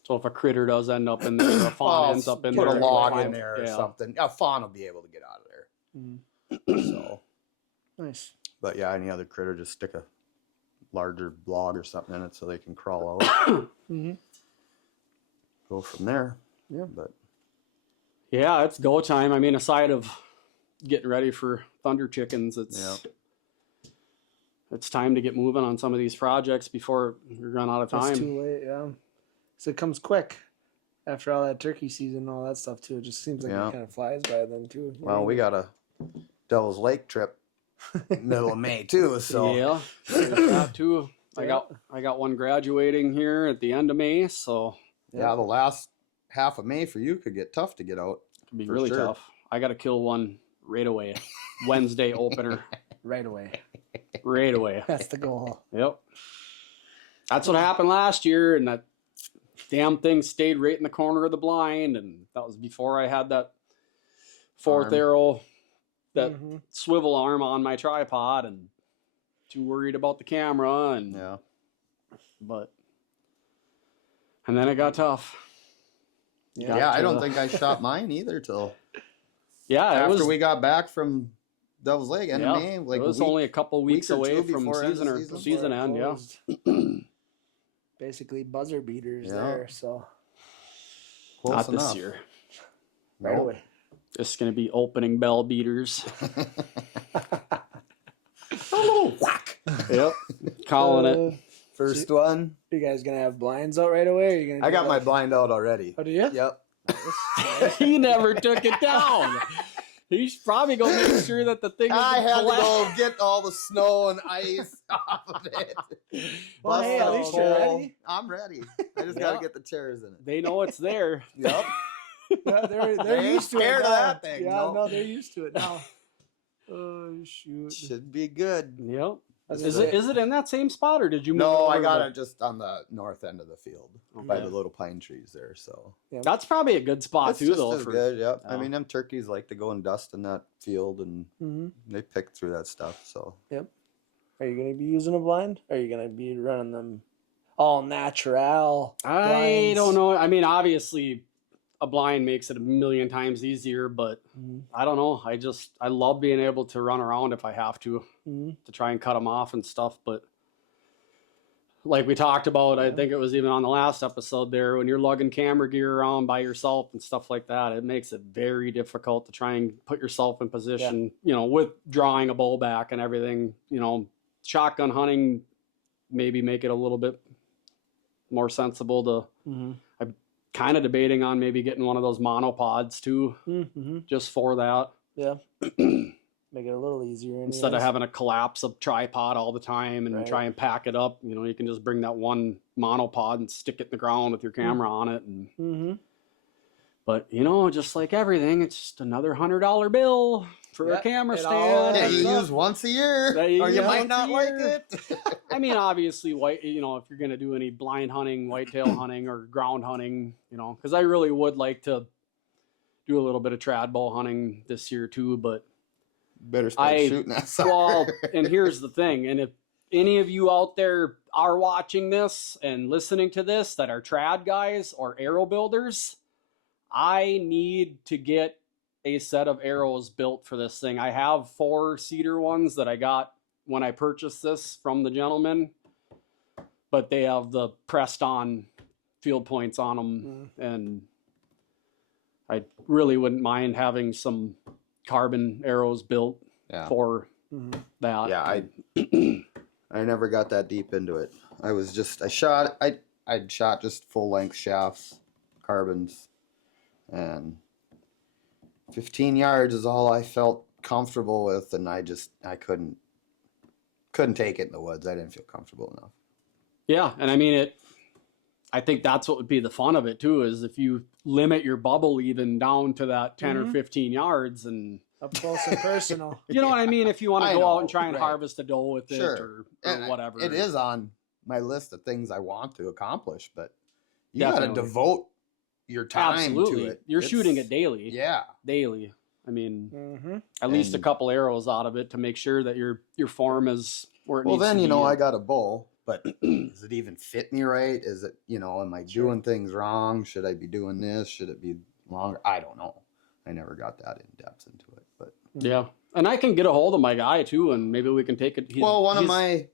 So if a critter does end up in there, or a fawn Well, ends up in put there, a log climb- in there or yeah. something. A fawn will be able to get out of there. Mm-hmm. So, Nice. but yeah, any other critter, just stick a larger log or something in it so they can crawl out. Mm-hmm. Go from there. Yeah. But Yeah, it's go time. I mean, aside of getting ready for Thunder Chickens, it's time to get moving on some of these projects before we run out of time. It's too late. Yeah. So it comes quick after all that turkey season and all that stuff too. It just seems like Yeah. it kind of flies by then too. well, we got a Devil's Lake trip middle of May too. So Yeah, there's that too. Yeah. I got one graduating here at the end of May, so yeah, the last half of May for you could get tough to get out. it'll be For really sure. tough. I got to kill one right away. Wednesday opener, right away. right away. That's the goal. Yep. That's what happened last year, and that damn thing stayed right in the corner of the blind, and that was before I had that fourth Arm. arrow, that Mhm. swivel arm on my tripod, and too worried about the camera, and Yeah. and then it got tough. Yeah. Yeah, I to don't the- think I shot mine either till Yeah, it after was. we got back from Devil's Lake, end yeah, of May. Like it was a week. only a couple weeks week or away two from before end of season or season. season Before it end. Yeah. closed. Basically buzzer beaters Yeah. there. So Close Not enough. this year. right Nope. away. It's going to be opening bell beaters. Oh, whack. Yep. Calling it. First one. You guys gonna have blinds out right away? Or you gonna? I do got my like- blind out already. Oh, do you? Yep. He never took it down. He's probably going to make sure that the thing I doesn't had to collapse. go get all the snow and ice off of it. Well, hey, at Bust least the you're hole. ready. I'm ready. I just Yeah. gotta get the chairs in it. They know it's there. Yep. Yeah, they're They ain't used to it scared of now. that thing, Yeah, no. no, they're used to it now. Oh shoot! Should be good. Yep. That's Is it. it in that same spot, or did you move No, I over got to- it just on the north end of the field by the little pine trees there. So That's probably a good spot it's too, just though. as For, good. Yep. I Yeah. mean, them turkeys like to go and dust in that field, and Mhm. they pick through that stuff. So Are you gonna be using a blind? Or are you gonna be running them all natural? I blinds? don't know. I mean, obviously, a blind makes it a million times easier, but Mhm. I don't know. I love being able to run around if I have to Mhm. try and cut them off and stuff. But like we talked about, I Yeah. think it was even on the last episode there, when you're lugging camera gear around by yourself and stuff like that, it makes it very difficult to try and put yourself in position, with drawing a bow back and everything, shotgun hunting, maybe make it a little bit more sensible to Mhm. kind of debating on maybe getting one of those monopods too, Mhm. just for that. Yeah. Make it a little easier Instead of anyways. having a collapse of tripod all the time and Right. try and pack it up, you can just bring that one monopod and stick it in the ground with your camera on it. And Mhm. but just like everything, it's just another $100 bill for a Yep, camera it stand. all yeah, and you stuff. use once a year, That you or you use might once not a like year. it. I mean, obviously, if you're going to do any blind hunting, whitetail hunting, or ground hunting, because I really would like to do a little bit of trad bow hunting this year too. But Better start I- shooting that sucker. well, and here's the thing, and if any of you out there are watching this and listening to this that are trad guys or arrow builders, I need to get a set of arrows built for this thing. I have 4 cedar ones that I got when I purchased this from the gentleman, but they have the pressed on field points on them, and I really wouldn't mind having some carbon arrows built Yeah. for Mhm. that. Yeah, I never got that deep into it. I'd shot just full length shafts, carbons, and 15 yards is all I felt comfortable with, and I couldn't take it in the woods. I didn't feel comfortable enough. Yeah, and I mean I think that's what would be the fun of it too, is if you limit your bubble even down to that 10 or 15 yards, and Up close and personal. you know what I mean? If you want to I go know, out and try and right. harvest a doe with it, Sure. or And whatever. it is on my list of things I want to accomplish, but you got to Definitely. devote your time Absolutely. to it. You're It's- shooting it daily. Yeah. Daily. I mean, Mm-hmm. at least a And- couple arrows out of it to make sure that your form is where it Well, needs then, to you be. know, I got a bow, but does it even fit me right? Is it, you know, am I Sure. doing things wrong? Should I be doing this? Should it be longer? I don't know. I never got that in depth into it, but Yeah. And I can get a hold of my guy too, and maybe we can take it. well, one of my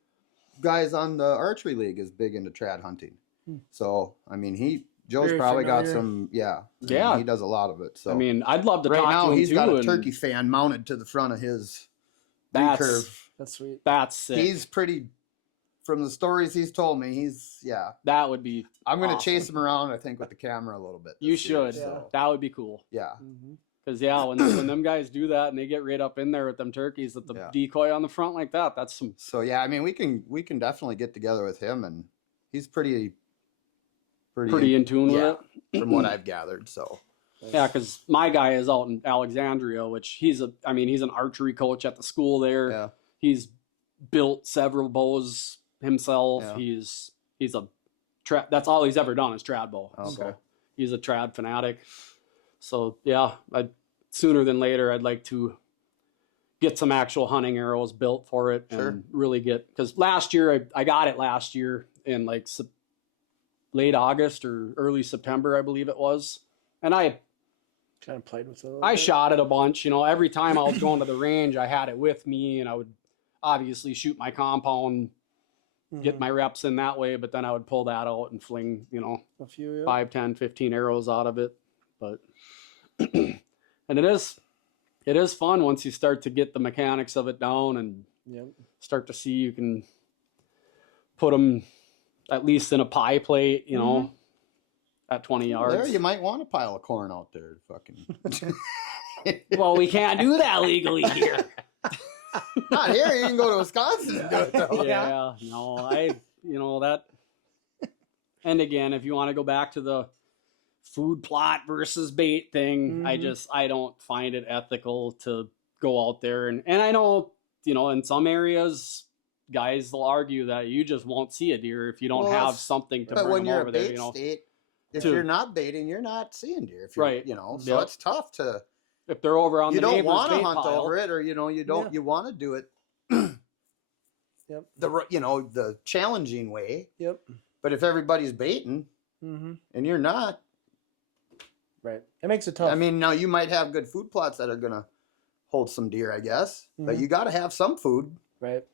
guys on the archery league is big into trad hunting. Hmm. So, I mean, Joe's Very probably got familiar. some, yeah. Yeah. He does a lot of it. So, I mean, I'd love to right talk now to him he's too. got a and turkey fan mounted to the front of his That's- recurve. That's sweet. That's sick. He's pretty, from the stories he's told me, That would be. I'm going to Awesome. chase him around, I think, with the camera a little bit. You this year, should. so, That would be cool. yeah. Mm-hmm. Because when them guys do that and they get right up in there with them turkeys with the Yeah. decoy on the front like that, that's some. So, yeah, I mean, we can definitely get together with him, and he's pretty Pretty in tune yeah. with it. from what I've gathered. So, Yeah, because my guy is out in Alexandria, which he's an archery coach at the school there. yeah. He's built several bows himself. Yeah. He's a that's all he's ever done is trad bow. Okay. So he's a trad fanatic. So yeah, sooner than later I'd like to get some actual hunting arrows built for it Sure. and really because last year I got it last year in like late August or early September, I believe it was, and I Kind of played with it a little I bit. shot it a bunch. You know, every time I was going to the range, I had it with me, and I would obviously shoot my compound, get Mhm. my reps in that way, but then I would pull that out and fling, a few. Yeah. 5, 10, 15 arrows out of it. But and it is fun once you start to get the mechanics of it down and Yep. start to see you can put them at least in a pie plate, at 20 yards. There, you might want a pile of corn out there. Fucking. Well, we can't do that legally here. Not here. You can go to Wisconsin and do it, though. Yeah, no, that. And again, if you want to go back to the food plot versus bait thing, Mhm. I don't find it ethical to go out there. And I know, in some areas, guys will argue that you just won't see a deer if you don't Well, have that's- something to But bring when them you're over a there, bait state, if To- you're not baiting, you're not seeing deer. If you're, Right. So Yep. it's tough to. If they're over on You the don't neighbor's want to bait hunt pile, over it, or you don't. Yeah. You want to do it Yep. the challenging way. Yep. But if everybody's baiting Mm-hmm. and you're not, Right. It makes it tough. I mean, now you might have good food plots that are gonna hold some deer, I guess. But Mhm. you got to have some food. right.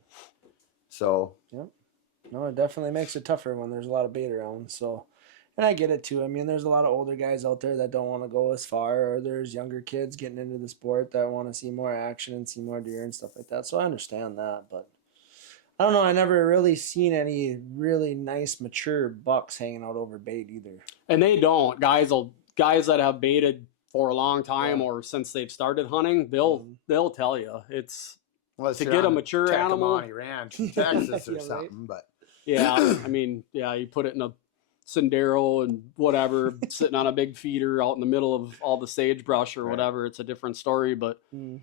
So No, it definitely makes it tougher when there's a lot of bait around. So, and I get it too. I mean, there's a lot of older guys out there that don't want to go as far, or there's younger kids getting into the sport that want to see more action and see more deer and stuff like that. So I understand that, but I don't know. I never really seen any really nice mature bucks hanging out over bait either. and they don't. Guys that have baited for a long time Yeah. or since they've started hunting, they'll tell you it's unless to you're get a on mature animal. Tecumseh Ranch in Texas or Yeah, right. something, but Yeah, I mean, yeah, you put it in a Sendero and whatever, sitting on a big feeder out in the middle of all the sagebrush or Right. whatever. It's a different story, but Mm.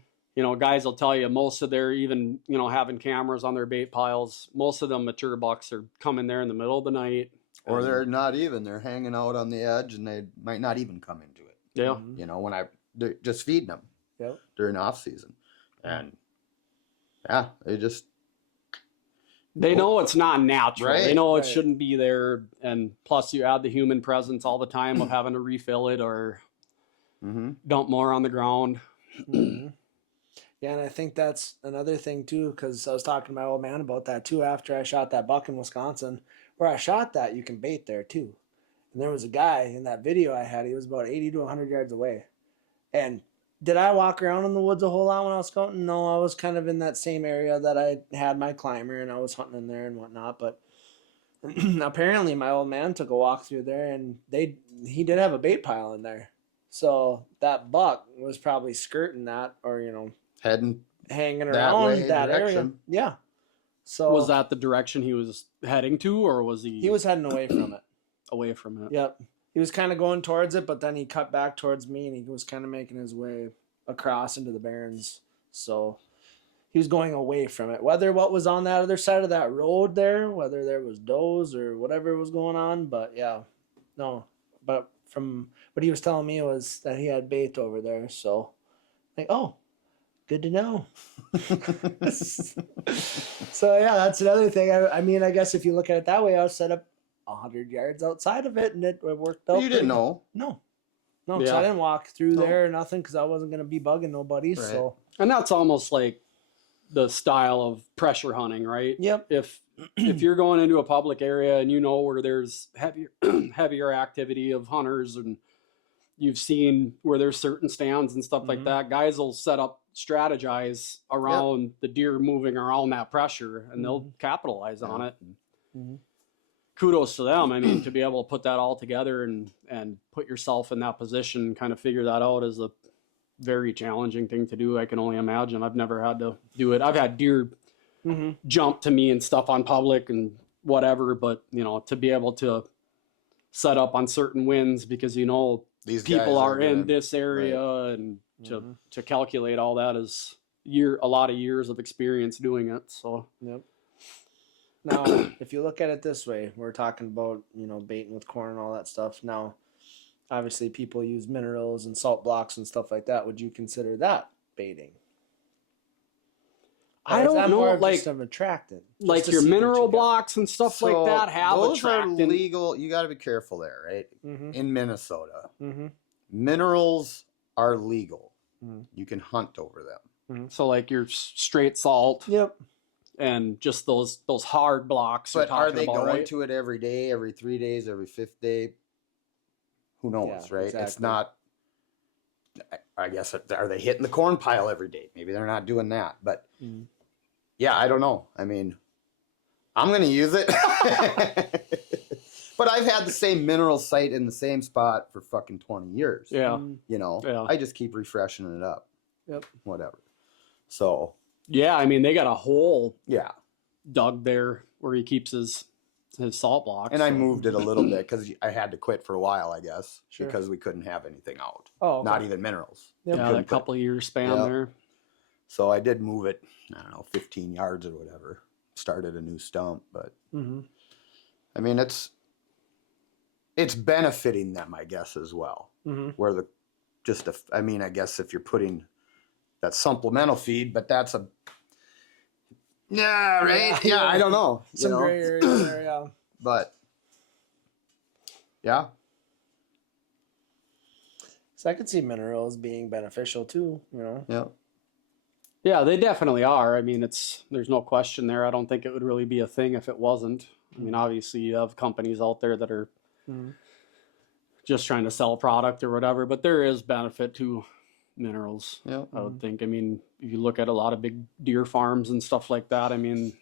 guys will tell you most of their even having cameras on their bait piles. Most of them mature bucks are coming there in the middle of the night, or and- they're not even. They're hanging out on the edge, and they might not even come into it. yeah. Mhm. When they're just feeding them Yep. during off season, and yeah, They know it's not natural. They Right, know it right. shouldn't be there, and plus you add the human presence all the time of having to refill it or mm-hmm. dump more on the ground. Mhm. Yeah, and I think that's another thing too, because I was talking to my old man about that too after I shot that buck in Wisconsin. Where I shot that, you can bait there too. And there was a guy in that video I had, he was about 80 to 100 yards away. And did I walk around in the woods a whole lot when I was scouting? No, I was kind of in that same area that I had my climber and I was hunting in there and whatnot. But apparently my old man took a walk through there and he did have a bait pile in there. So that buck was probably skirting that, or Heading hanging that around way, that area. direction. Yeah. So Was that the direction he was heading to, or was he was heading away from it. away from it? Yep. He was kind of going towards it, but then he cut back towards me, and he was kind of making his way across into the barrens. So he was going away from it. Whether what was on that other side of that road there, whether there was does or whatever was going on, but yeah, no. But from what he was telling me was that he had bait over there. So, like, oh, good to know. So yeah, that's another thing. I mean, I guess if you look at it that way, I was set up 100 yards outside of it, and it worked out. You didn't know. No, because Yeah. I didn't walk through No. there or nothing because I wasn't gonna be bugging nobody. Right. So And that's almost like the style of pressure hunting, right? yep, If you're going into a public area and you know where there's heavier activity of hunters, and you've seen where there's certain stands and stuff like Mhm. that, guys will set up, strategize around the deer moving around that pressure, and they'll capitalize on it. Mhm. Kudos to them. I mean, to be able to put that all together and put yourself in that position, kind of figure that out, is a very challenging thing to do. I can only imagine. I've never had to do it. I've had deer Mhm. jump to me and stuff on public and whatever, but to be able to set up on certain winds because These guys people are in doing- this area, and Mhm. to calculate all that is a lot of years of experience doing it. So Yep. Now, if you look at it this way, we're talking about baiting with corn and all that stuff. Now, obviously, people use minerals and salt blocks and stuff like that. Would you consider that baiting? Or I is don't that know, more of like just an attractant, just like to your see what mineral you got? blocks and stuff like So that have those are attractant. legal. You got to be careful there, right? Mhm. In Minnesota, Mhm. minerals are legal. Mhm. You can hunt over them. So like your straight salt Yep. and just those hard blocks. But you're are talking they about, going right? to it every day, every 3 days, every fifth day? Who knows, Yeah, right? It's exactly. not. I guess are they hitting the corn pile every day? Maybe they're not doing that, but Mhm. yeah, I don't know. I mean, I'm gonna use it, but I've had the same mineral site in the same spot for fucking 20 years. Yeah. Yeah. I just keep refreshing it up. Yep. Whatever. So Yeah, I mean they got a hole yeah, dug there where he keeps his salt blocks. and I so- moved it a little bit because I had to quit for a while, I guess, Sure. because we couldn't have anything out, Oh, okay. not even minerals. Yep. Yeah, couldn't that couple of years span Yeah. there. So I did move it, I don't know, 15 yards or whatever. Started a new stump, but Mhm. I mean it's benefiting them, I guess, as well. Mhm. Where I guess if you're putting that supplemental feed, but that's a yeah, right? Yeah. Yeah, I don't know. Some gray area there, yeah. But yeah, So I could see minerals being beneficial too. yeah. Yeah, they definitely are. I mean, there's no question there. I don't think it would really be a thing if it wasn't. I mean, obviously you have companies out there that are Mhm. just trying to sell a product or whatever, but there is benefit to minerals. Yeah. I would think. I mean, if you look at a lot of big deer farms and stuff like that, I mean,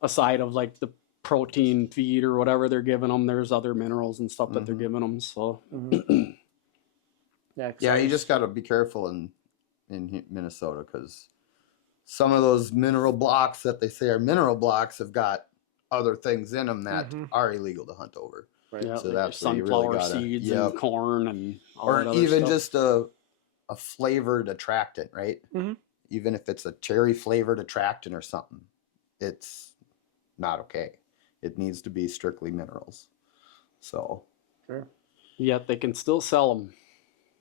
aside of like the protein feed or whatever they're giving them, there's other minerals and stuff that they're Mhm. giving them. So Mhm. Yeah. 'Cause Yeah, I you was- just got to be careful in Minnesota because some of those mineral blocks that they say are mineral blocks have got other things in them that Mhm. are illegal to hunt over. Right. yeah, So like that's your where you really sunflower gotta- seeds Yep. and corn and all Or that other even stuff. just a flavored attractant, right? Mhm. Even if it's a cherry flavored attractant or something, it's not okay. It needs to be strictly minerals. So, Sure. Yet they can still sell them.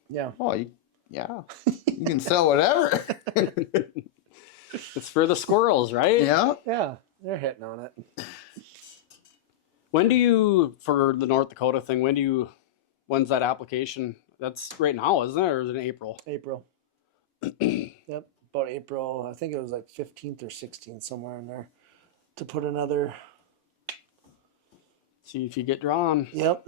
Yeah. yeah, you can sell whatever. It's for the squirrels, right? Yeah. Yeah. They're hitting on it. When do you, for the North Dakota thing, when's that application? That's right now, isn't it? Or is it in April? April. Yep. About April. I think it was like 15th or 16th, somewhere in there, to put another. See if you get drawn. Yep.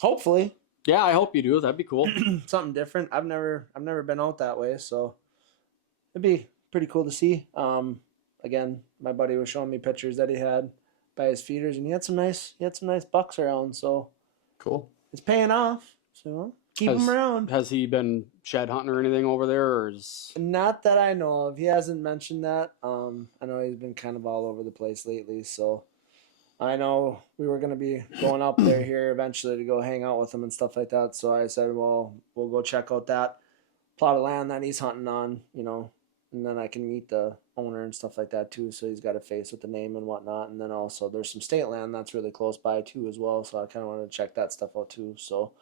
Hopefully. Yeah, I hope you do. That'd be cool. Something different. I've never been out that way, so it'd be pretty cool to see. Again, my buddy was showing me pictures that he had by his feeders, and he had some nice bucks around, so Cool. it's paying off. So Keep him around. Has he been shed hunting or anything over there, or is? Not that I know of. He hasn't mentioned that. I know he's been kind of all over the place lately, so I know we were gonna be going up there here eventually to go hang out with him and stuff like that. So I said, well, we'll go check out that plot of land that he's hunting on, and then I can meet the owner and stuff like that too. So he's got a face with the name and whatnot. And then also there's some state land that's really close by too as well. So I kind of wanted to check that stuff out too. So,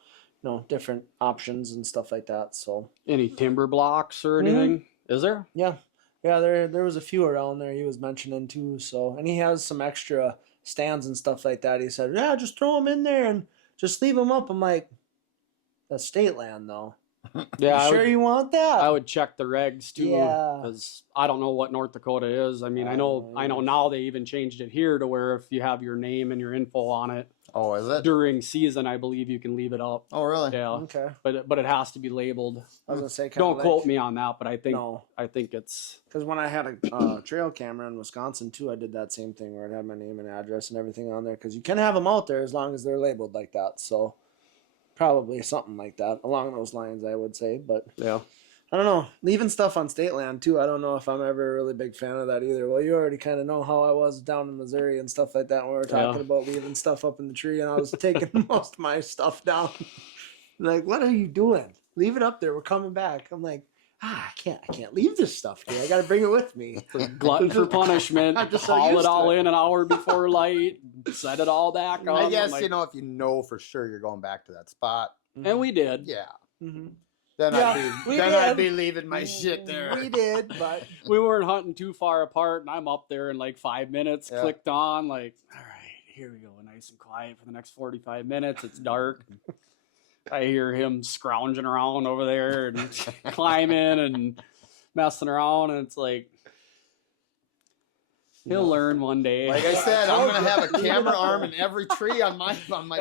different options and stuff like that. So Any timber blocks or anything? Is there? yeah, there was a few around there he was mentioning too. So, and he has some extra stands and stuff like that. He said, yeah, just throw them in there and just leave them up. I'm like, that's state land though. Yeah, You want that? I would check the regs too, Yeah. because I don't know what North Dakota is. I mean, I know now they even changed it here to where if you have your name and your info on it Oh, is it? during season, I believe you can leave it up. Oh, really? Yeah, Okay. but it has to be labeled. I was gonna say, Don't quote me on that, but I think No, it's because when I had a trail camera in Wisconsin too, I did that same thing where it had my name and address and everything on there. Because you can have them out there as long as they're labeled like that. So probably something like that along those lines, I would say. But yeah. I don't know. Leaving stuff on state land too. I don't know if I'm ever a really big fan of that either. Well, you already kind of know how I was down in Missouri and stuff like that when we were talking about leaving stuff up in the tree, and I was taking most of my stuff down. Like, what are you doing? Leave it up there. We're coming back. I'm like, I can't leave this stuff here. I got to bring it with me. Glutton for punishment. I'm just so Haul used it all to it. in an hour before light. Set it all back on. I guess, like- if you know for sure you're going back to that spot. And we did. Yeah. Mm-hmm. Then we I'd did. be leaving my shit there. We did, but We weren't hunting too far apart, and I'm up there in like 5 minutes. Yeah. Clicked on, like, all right, here we go, nice and quiet for the next 45 minutes. It's dark. I hear him scrounging around over there and climbing and messing around, and it's like he'll learn one day. Like I said, I'm gonna have a camera arm in every tree on my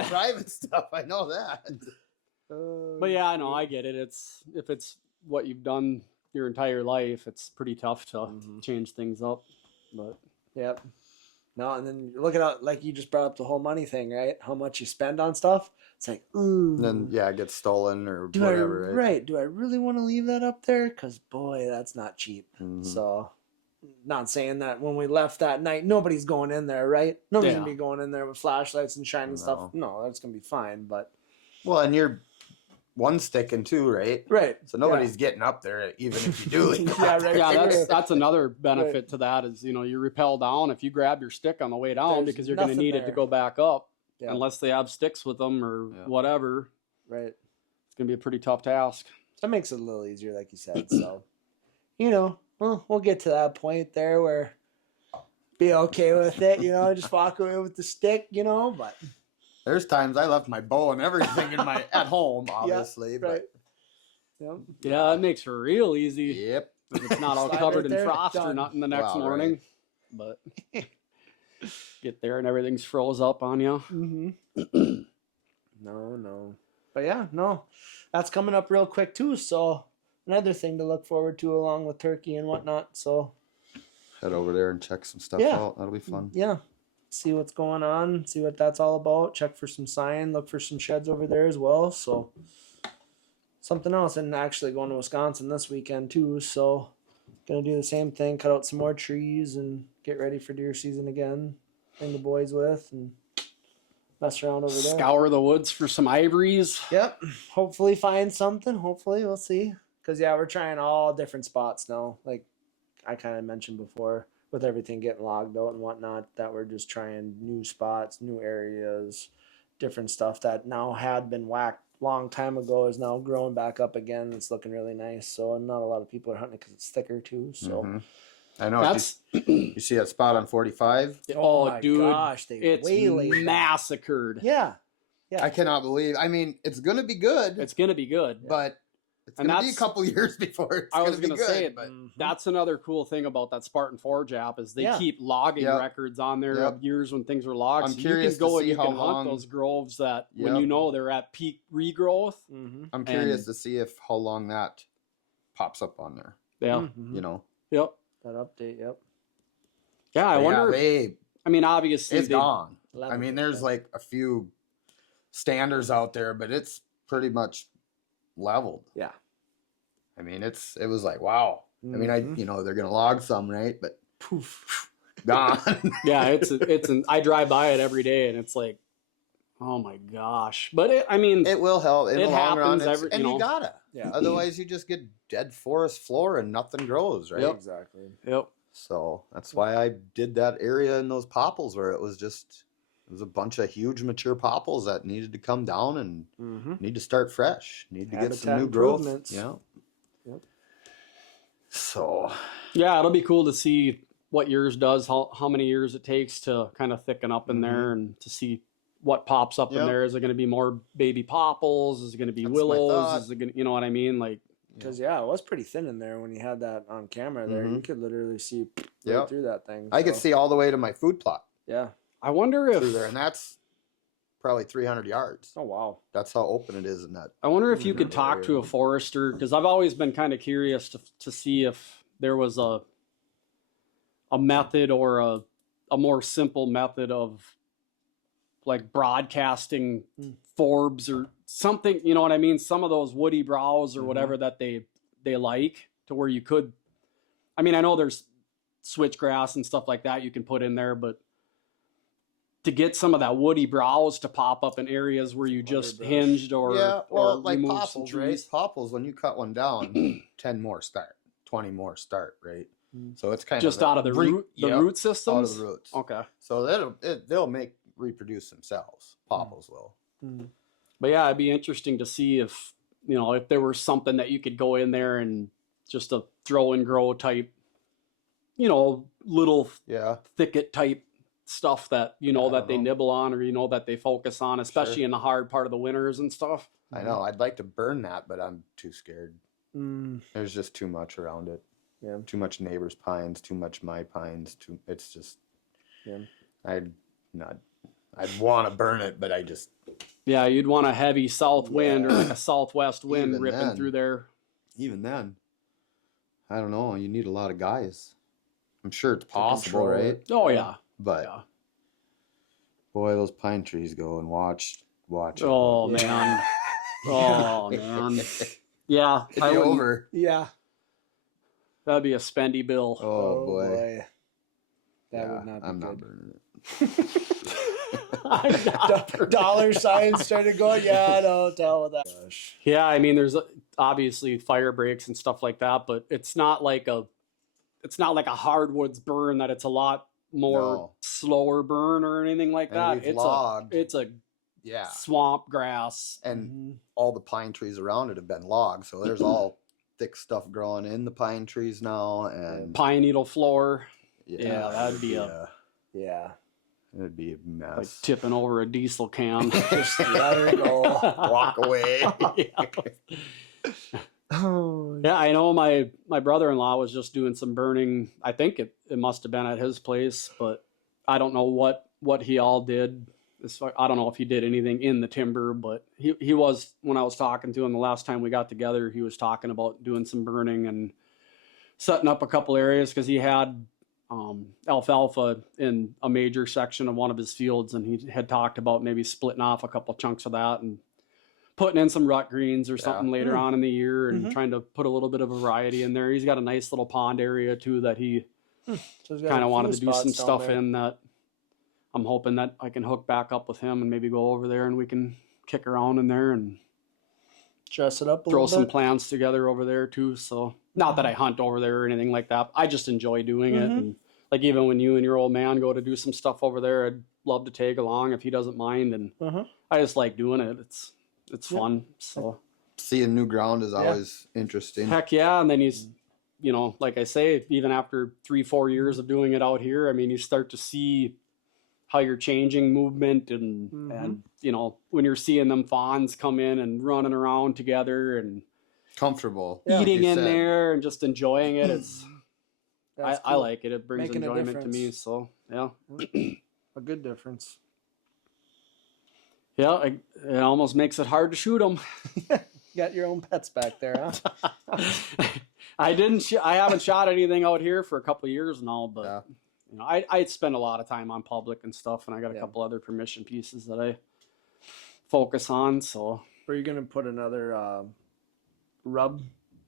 private stuff. I know that. But yeah, I know, I get it. If it's what you've done your entire life, it's pretty tough to change things up. But yep. No, and then look at how, like you just brought up the whole money thing, right? How much you spend on stuff. It's like, ooh. And then it gets stolen or do whatever. I, right? Do I really want to leave that up there? Because boy, that's not cheap. Mhm. So, not saying that when we left that night, nobody's going in there, right? Nobody's gonna be going in there with flashlights and shining stuff. No, that's gonna be fine. But Well, and you're one sticking too, right? right, So nobody's getting up there, even if you do. leave it Yeah, up there. right. yeah, that's another benefit to that is, you rappel down. If you grab your stick on the way down, There's because you're going to nothing need it to there. go back up, Yeah. unless they have sticks with them or Yeah. whatever, right. it's going to be a pretty tough task. That makes it a little easier, like you said. So, we'll get to that point there where be okay with it, just walk away with the stick, but There's times I left my bow and everything at home, obviously. right. But Yep. Yeah, it makes for real easy yep. if it's not all Slide covered right in there, frost or done. nothing the next Wow, right. morning. But get there and everything's froze up on you. Mm-hmm. No. But yeah, no. That's coming up real quick too, so another thing to look forward to along with turkey and whatnot. So Head over there and check some stuff Yeah. out. That'll be fun. yeah. See what's going on, see what that's all about, check for some sign, look for some sheds over there as well. So something else, and actually going to Wisconsin this weekend too, so gonna do the same thing, cut out some more trees and get ready for deer season again. Bring the boys with and mess around over there. Scour the woods for some ivories. Yep. Hopefully find something. Hopefully we'll see. Cause yeah, we're trying all different spots now. Like I kind of mentioned before, with everything getting logged out and whatnot, that we're just trying new spots, new areas, different stuff that now had been whacked long time ago is now growing back up again. It's looking really nice. So not a lot of people are hunting because it's thicker too. So Mhm. I know. That's You see that spot on 45? oh, my dude, gosh, they it's waylaid that. massacred. Yeah. I cannot believe. I mean, it's gonna be good, It's gonna be good. but it's And gonna be a that's- couple years before it's I was gonna be gonna good. say it, but Mhm. That's another cool thing about that Spartan Forge app is they Yeah. keep logging Yep. records on there Yep. of years when things were logged. I'm so curious you can go to and see you how can hunt long- those groves that when Yep. you know they're at peak regrowth. Mm-hmm. I'm curious and- to see if how long that pops up on there. Yeah. Mm-hmm. You know, Yep. That update. Yep. Yeah, I But wonder. they I mean, obviously, it's they, gone. I 11%. mean, there's like a few standers out there, but it's pretty much leveled. Yeah. I mean, it was like, wow. I mean, they're going to log some, right? But poof, gone. Yeah, I drive by it every day and it's like, oh my gosh. But it will help in it the long run. happens You gotta. Yeah. Otherwise, you just get dead forest floor and nothing grows, right? Yep. Exactly. Yep. So that's why I did that area in those popples where it was a bunch of huge mature popples that needed to come down and need to start fresh, need to get some new growth. Yeah. Yep. So. Yeah, it'll be cool to see what yours does, how many years it takes to kind of thicken up in there and to see what pops up in there. Is it going to be more baby popples? Is it going to be willows? Is it going to, you know what I mean? Like, because it was pretty thin in there when you had that on camera there. You could literally see right through that thing. I could see all the way to my food plot. Yeah. I wonder if through there, and that's probably 300 yards. Oh wow. That's how open it is in that. I wonder if you could talk to a forester, because I've always been kind of curious to see if there was a method or a more simple method of like broadcasting forbs or something, you know what I mean? Some of those woody browse or whatever that they like, to where you could, I mean, I know there's switchgrass and stuff like that you can put in there, but to get some of that woody browse to pop up in areas where you just hinged or like removed popples, some trees. right? Popples, when you cut one down, 10 more start, 20 more start, right? So it's kind just of out of the root systems. Out of the roots. Okay. So they'll reproduce themselves. Popples will. But yeah, it'd be interesting to see if if there was something that you could go in there and just a throw and grow type, little thicket type stuff that that they nibble on or that they focus on, especially in the hard part of the winters and stuff. I know. I'd like to burn that, but I'm too scared. There's just too much around it. Yeah. Too much neighbors' pines, too much my pines. It's just. Yeah. I'd want to burn it, but Yeah, you'd want a heavy south wind or like a southwest wind ripping through there. Even then, I don't know. You need a lot of guys. I'm sure it's possible, right? Oh yeah. But boy, those pine trees go and watch it. Oh man. Oh man. Yeah. It'd be over. Yeah. That'd be a spendy bill. Oh boy. That would not be I'm good. not burning it. Dollar signs started going. Yeah, no, tell with that. Gosh. Yeah, I mean, there's obviously fire breaks and stuff like that, but it's not like a hardwoods burn that it's a lot more slower burn or anything like that. It's a swamp grass, and all the pine trees around it have been logged, so there's all thick stuff growing in the pine trees now, and pine needle floor. Yeah, that'd be it'd be a mess. Like tipping over a diesel can. Just let her go. Walk away. Yeah, I know my brother-in-law was just doing some burning. I think it must have been at his place, but I don't know what he all did. I don't know if he did anything in the timber, but he was, when I was talking to him the last time we got together, he was talking about doing some burning and setting up a couple areas because he had alfalfa in a major section of one of his fields, and he had talked about maybe splitting off a couple chunks of that and putting in some rut greens or something later on in the year and trying to put a little bit of variety in there. He's got a nice little pond area too that he kind of wanted to do some stuff in that I'm hoping that I can hook back up with him and maybe go over there and we can kick around in there and dress it up throw some plants together over there too. So not that I hunt over there or anything like that. I just enjoy doing it. And like even when you and your old man go to do some stuff over there, I'd love to tag along if he doesn't mind. And I just like doing it. It's fun. So seeing new ground is always interesting. Heck yeah. And then he's, like I say, even after 3-4 years of doing it out here, I mean, you start to see how you're changing movement and when you're seeing them fawns come in and running around together and comfortable eating in there and just enjoying it. It's cool. I like it. It brings Making enjoyment to me. So yeah, a good difference. Yeah, it almost makes it hard to shoot them. You got your own pets back there, huh? I haven't shot anything out here for a couple of years now, but I spend a lot of time on public and stuff, and I got a couple other permission pieces that I focus on. So are you gonna put another rub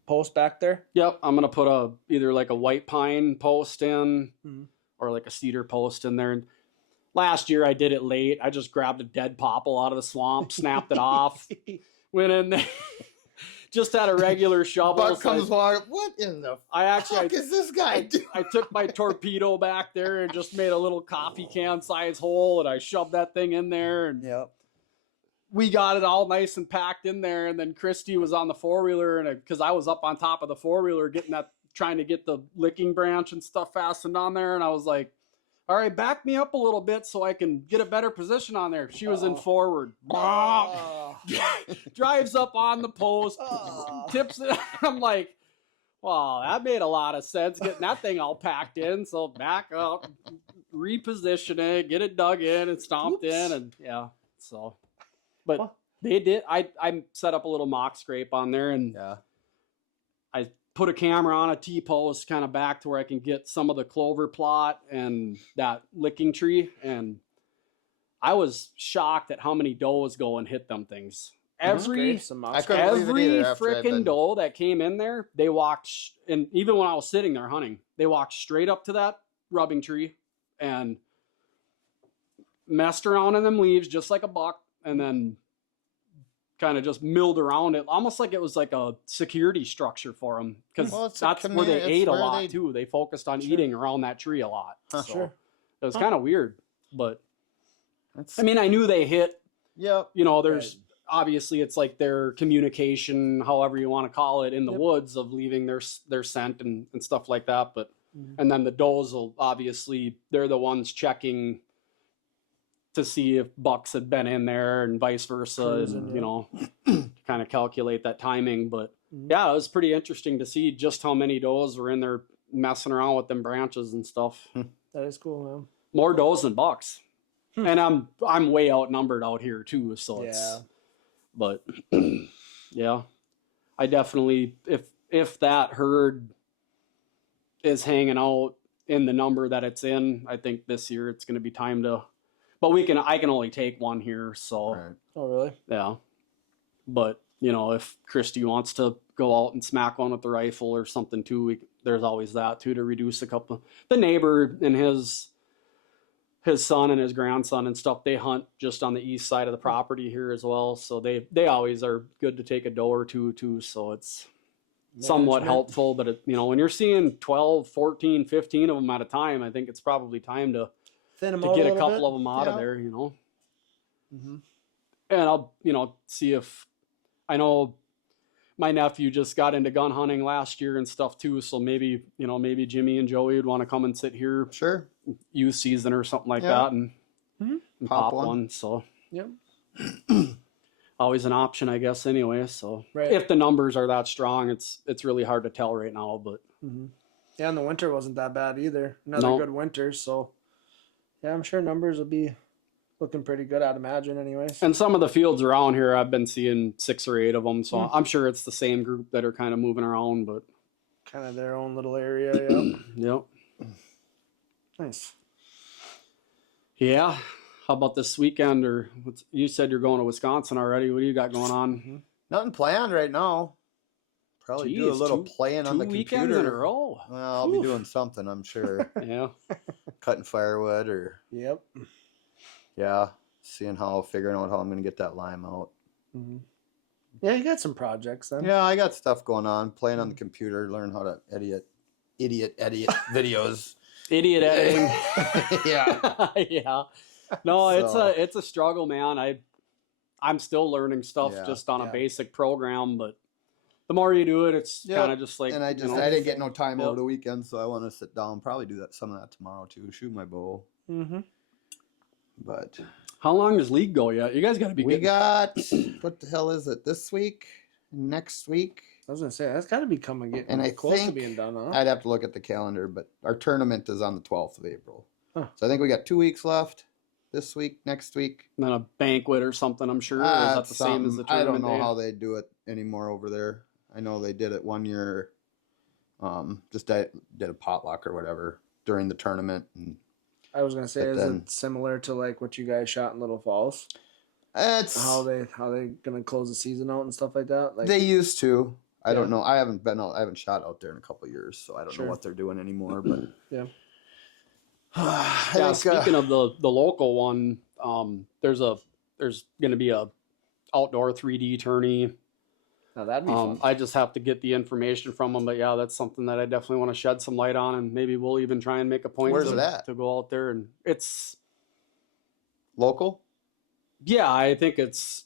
post back there? Yep, I'm gonna put either like a white pine post in Mhm. or like a cedar post in there. Last year I did it late. I just grabbed a dead popple out of the swamp, snapped it off, went in there, just had a regular shovel. Buck so comes walking. What in the I fuck is this guy doing? I took my torpedo back there and just made a little coffee can size hole, and I shoved that thing in there, and Yep. we got it all nice and packed in there. And then Christy was on the 4-wheeler, and because I was up on top of the 4-wheeler trying to get the licking branch and stuff fastened on there, and I was like, all right, back me up a little bit so I can get a better position on there. She was in forward. Drives up on the post, tips it. I'm like, wow, that made a lot of sense getting that thing all packed in. So back up, reposition it, get it dug in and stomped in, and yeah. So, but they did. I set up a little mock scrape on there, and Yeah. I put a camera on a T-post kind of back to where I can get some of the clover plot and that licking tree. And I was shocked at how many does go and hit them things. Every I couldn't believe it either after I'd freaking been- doe that came in there, they walked, and even when I was sitting there hunting, they walked straight up to that rubbing tree and messed around in them leaves just like a buck, and then kind of just milled around it, almost like it was like a security structure for them, because Well, it's a that's where community- they it's ate a where lot they- too. They focused on Sure. eating around that tree a lot. Huh. So Sure. it was kind of weird, but That's, I mean, I knew they hit. yep. You know, there's obviously it's like their communication, however you want to call it, in the Yep. woods of leaving their scent and stuff like that. But Mhm. and then the does will obviously, they're the ones checking to see if bucks had been in there and vice versa, Cruising, and yeah. you know, kind of calculate that timing. But Mhm. yeah, it was pretty interesting to see just how many does were in there messing around with them branches and stuff. That is cool, man. More does than bucks. Hmm. And I'm way outnumbered out here too, so Yeah. it's, but yeah, I definitely, if that herd is hanging out in the number that it's in, I think this year it's going to be time to, but I can only take one here, so Right. Oh, really? yeah. But you know, if Christy wants to go out and smack one with the rifle or something too, there's always that too, to reduce a couple. The neighbor and his son and his grandson and stuff, they hunt just on the east side of the property here as well, so they always are good to take a doe or two too, so it's somewhat Management. helpful. But you know, when you're seeing 12, 14, 15 of them at a time, I think it's probably time to Thin them get out a little couple bit. of them out of Yeah. there, you know. Mhm. And I'll, you know, see if, I know my nephew just got into gun hunting last year and stuff too, so maybe, you know, maybe Jimmy and Joey would want to come and sit here Sure. youth season or something like Yeah. that, and, Mhm. and Pop pop one. one. So Yep. always an option, I guess, anyway. So Right. if the numbers are that strong, it's really hard to tell right now, but Mhm. Yeah, and the winter wasn't that bad either. Another No. good winter, so yeah, I'm sure numbers will be looking pretty good, I'd imagine, anyways. and some of the fields around here, I've been seeing 6 or 8 of them, so Hmm. I'm sure it's the same group that are kind of moving around, but Kind of their own little area, yeah. yep. Nice. Yeah. How about this weekend? Or you said you're going to Wisconsin already. What do you got going on? Nothing planned right now. Probably do a Jeez, little two- playing on the 2 computer. weekends in a row. Well, I'll be doing something, I'm sure. Yeah. Cutting firewood or Yep. yeah, figuring out how I'm gonna get that lime out. Mhm. Yeah, you got some projects then. Yeah, I got stuff going on. Playing on the computer, learn how to edit videos. Idiot editing. Yeah. Yeah. No, So- it's a struggle, man. I'm still learning stuff Yeah. just on a Yeah. basic program, but the more you do it, it's Yep. kind of just like, And I you know, didn't get no time Yep. over the weekend, so I want to sit down, probably do some of that tomorrow too. Shoot my bow, Mm-hmm. but how long does league go yet? You guys got to be we good. got what the hell is it this week? Next week? I was gonna say that's got to be getting And I close to think being done, huh? I'd have to look at the calendar, but our tournament is on the 12th of April. Huh. So I think we got 2 weeks left. This week, next week. And then a banquet or something, I'm sure. Or is that That's the same as the something. I tournament? don't know day? how they do it anymore over there. I know they did it one year. Just did a potluck or whatever during the tournament, and I was gonna say, But is then- it similar to like what you guys shot in Little Falls? it's How they gonna close the season out and stuff like that? Like, they used to. I don't know. I haven't shot out there in a couple of years, so I don't Sure. know what they're doing anymore. But Yeah. Yeah, speaking of the local one, there's going to be a outdoor 3D tourney. Now that'd be fun. I just have to get the information from them, but yeah, that's something that I definitely want to shed some light on, and maybe we'll even try and make a point Where's it at? to go out there. And it's local? Yeah, I think it's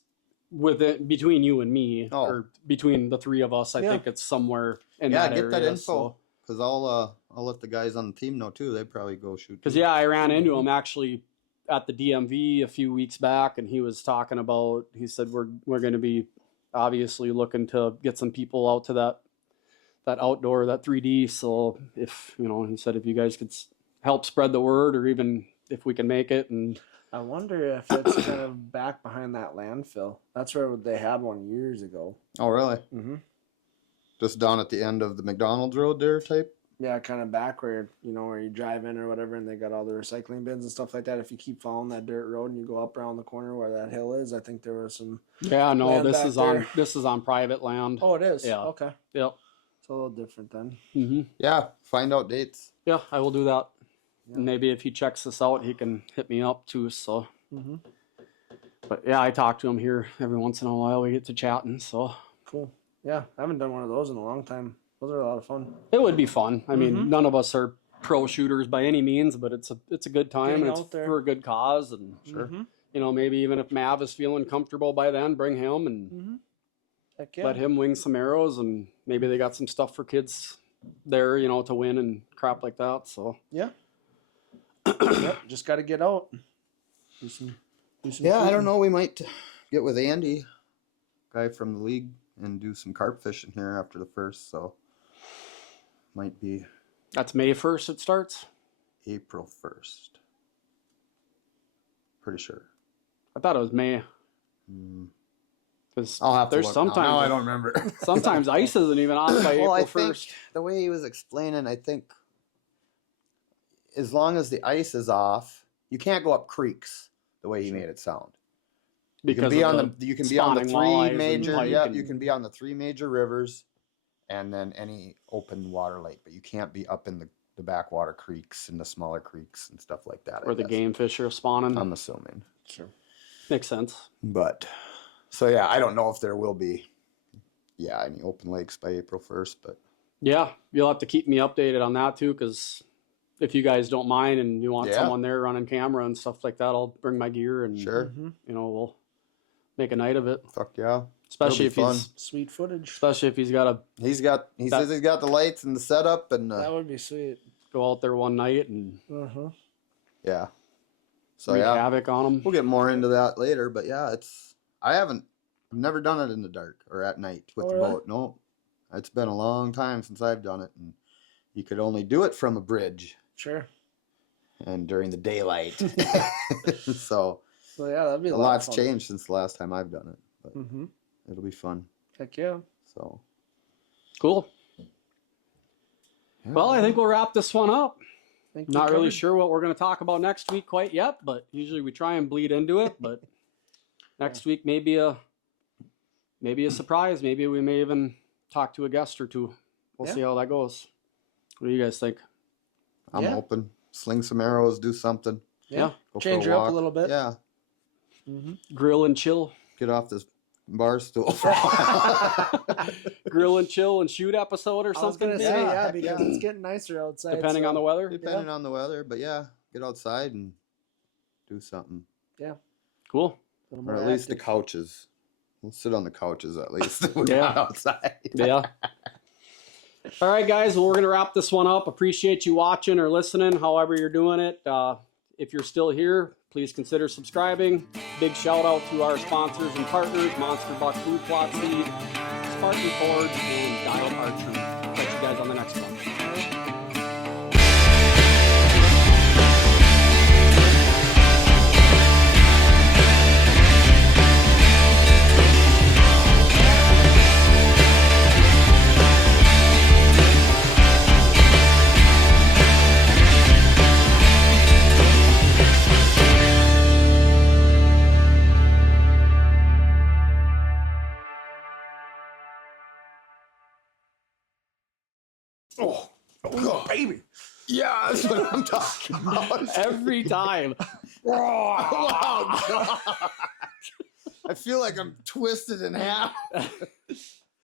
between you and me, Oh. or between the three of us. I think it's somewhere in Yeah, that get area. that info because I'll let the guys on the team know too. They probably go shoot. Because I ran into him actually at the DMV a few weeks back, and he was talking about. He said we're going to be obviously looking to get some people out to that outdoor, that 3D. So if he said if you guys could help spread the word, or even if we can make it. And I wonder if it's kind of back behind that landfill. That's where they had one years ago. Oh, really? Mm-hmm. Just down at the end of the McDonald's road there type? Yeah, kind of back where, where you drive in or whatever, and they got all the recycling bins and stuff like that. If you keep following that dirt road and you go up around the corner where that hill is, I think there was some... Yeah, no, land this back is on private land. Oh, it is? Yeah. Okay. Yep. It's a little different then. Mm-hmm. Yeah, find out dates. Yeah, I will do that. Yeah. And maybe if he checks this out, he can hit me up too. So, Mm-hmm. but yeah, I talk to him here every once in a while. We get to chatting, so Cool. Yeah, I haven't done one of those in a long time. Those are a lot of fun. it would be fun. I mean, Mhm. none of us are pro shooters by any means, but it's a good time, Getting and it's out there. for a good cause. And Mm-hmm. maybe even if Mav is feeling comfortable by then, bring him and Mm-hmm. Heck yeah. let him wing some arrows, and maybe they got some stuff for kids there, to win and crap like that. So Yeah. Yep, just got to get out. Do some Yeah, I shooting. don't know. We might get with Andy, guy from the league, and do some carp fishing here after the first. So might be that's May 1st. It starts. April 1st. Pretty sure. I thought it was May. Mm. Because I'll have to there's look sometimes now. I don't remember. sometimes ice isn't even off by Well, I April think 1st. the way he was explaining, I think as long as the ice is off, you can't go up creeks the way he made it sound. You can Because be of on the spawning walleyes three and major pike yeah, and- you can be on the three major rivers and then any open water lake, but you can't be up in the backwater creeks and the smaller creeks and stuff like that. I where the guess. game fish are spawning. I'm assuming. Sure. Makes sense. But so yeah, I don't know if there will be any open lakes by April 1st, but Yeah, you'll have to keep me updated on that too, because if you guys don't mind and you want Yeah. someone there running camera and stuff like that, I'll bring my gear and sure. Mm-hmm. we'll make a night of it. Fuck yeah. Especially It'll if be he's Sweet footage. especially if he's got to He says he's got the lights and the setup and That would be sweet. go out there one night and Uh-huh. yeah. So wreak yeah, havoc on them. we'll get more into that later, but yeah, I've never done it in the dark or at night with Oh, the really? boat. No, it's been a long time since I've done it, and you could only do it from a bridge Sure. and during the daylight. So So yeah, that'd be a a lot lot's of fun. changed since the last time I've done it, but Mm-hmm. it'll be fun. Heck yeah. So Cool. yeah. Well, I think we'll wrap this one up. Think we Not really covered- sure what we're going to talk about next week quite yet, but usually we try and bleed into it. But next week maybe a surprise. Maybe we may even talk to a guest or two. We'll Yeah. see how that goes. What do you guys think? I'm Yeah. open. Sling some arrows, do something. Yeah. Go Change for her up a walk. little bit. Yeah, Mm-hmm. Grill and chill. get off this bar stool for a while. Grill and chill and shoot episode or I was something. gonna maybe? say Yeah, because yeah. it's getting nicer outside. Depending so- on the weather. Depending on the weather, but yeah, get outside and do something. Cool. a little Or more at least the active. couches. We'll sit on the couches at least. We're Yeah. not outside. Yeah. All right, guys. Well, we're going to wrap this one up. Appreciate you watching or listening, however you're doing it. If you're still here, please consider subscribing. Big shout out to our sponsors and partners, Monster Buck Food Plot Seed, Spartan Forge, and Dial Archery. Catch you guys on the next one. Oh, baby. Yeah, that's what I'm talking about. Every time. Oh, God. I feel like I'm twisted in half.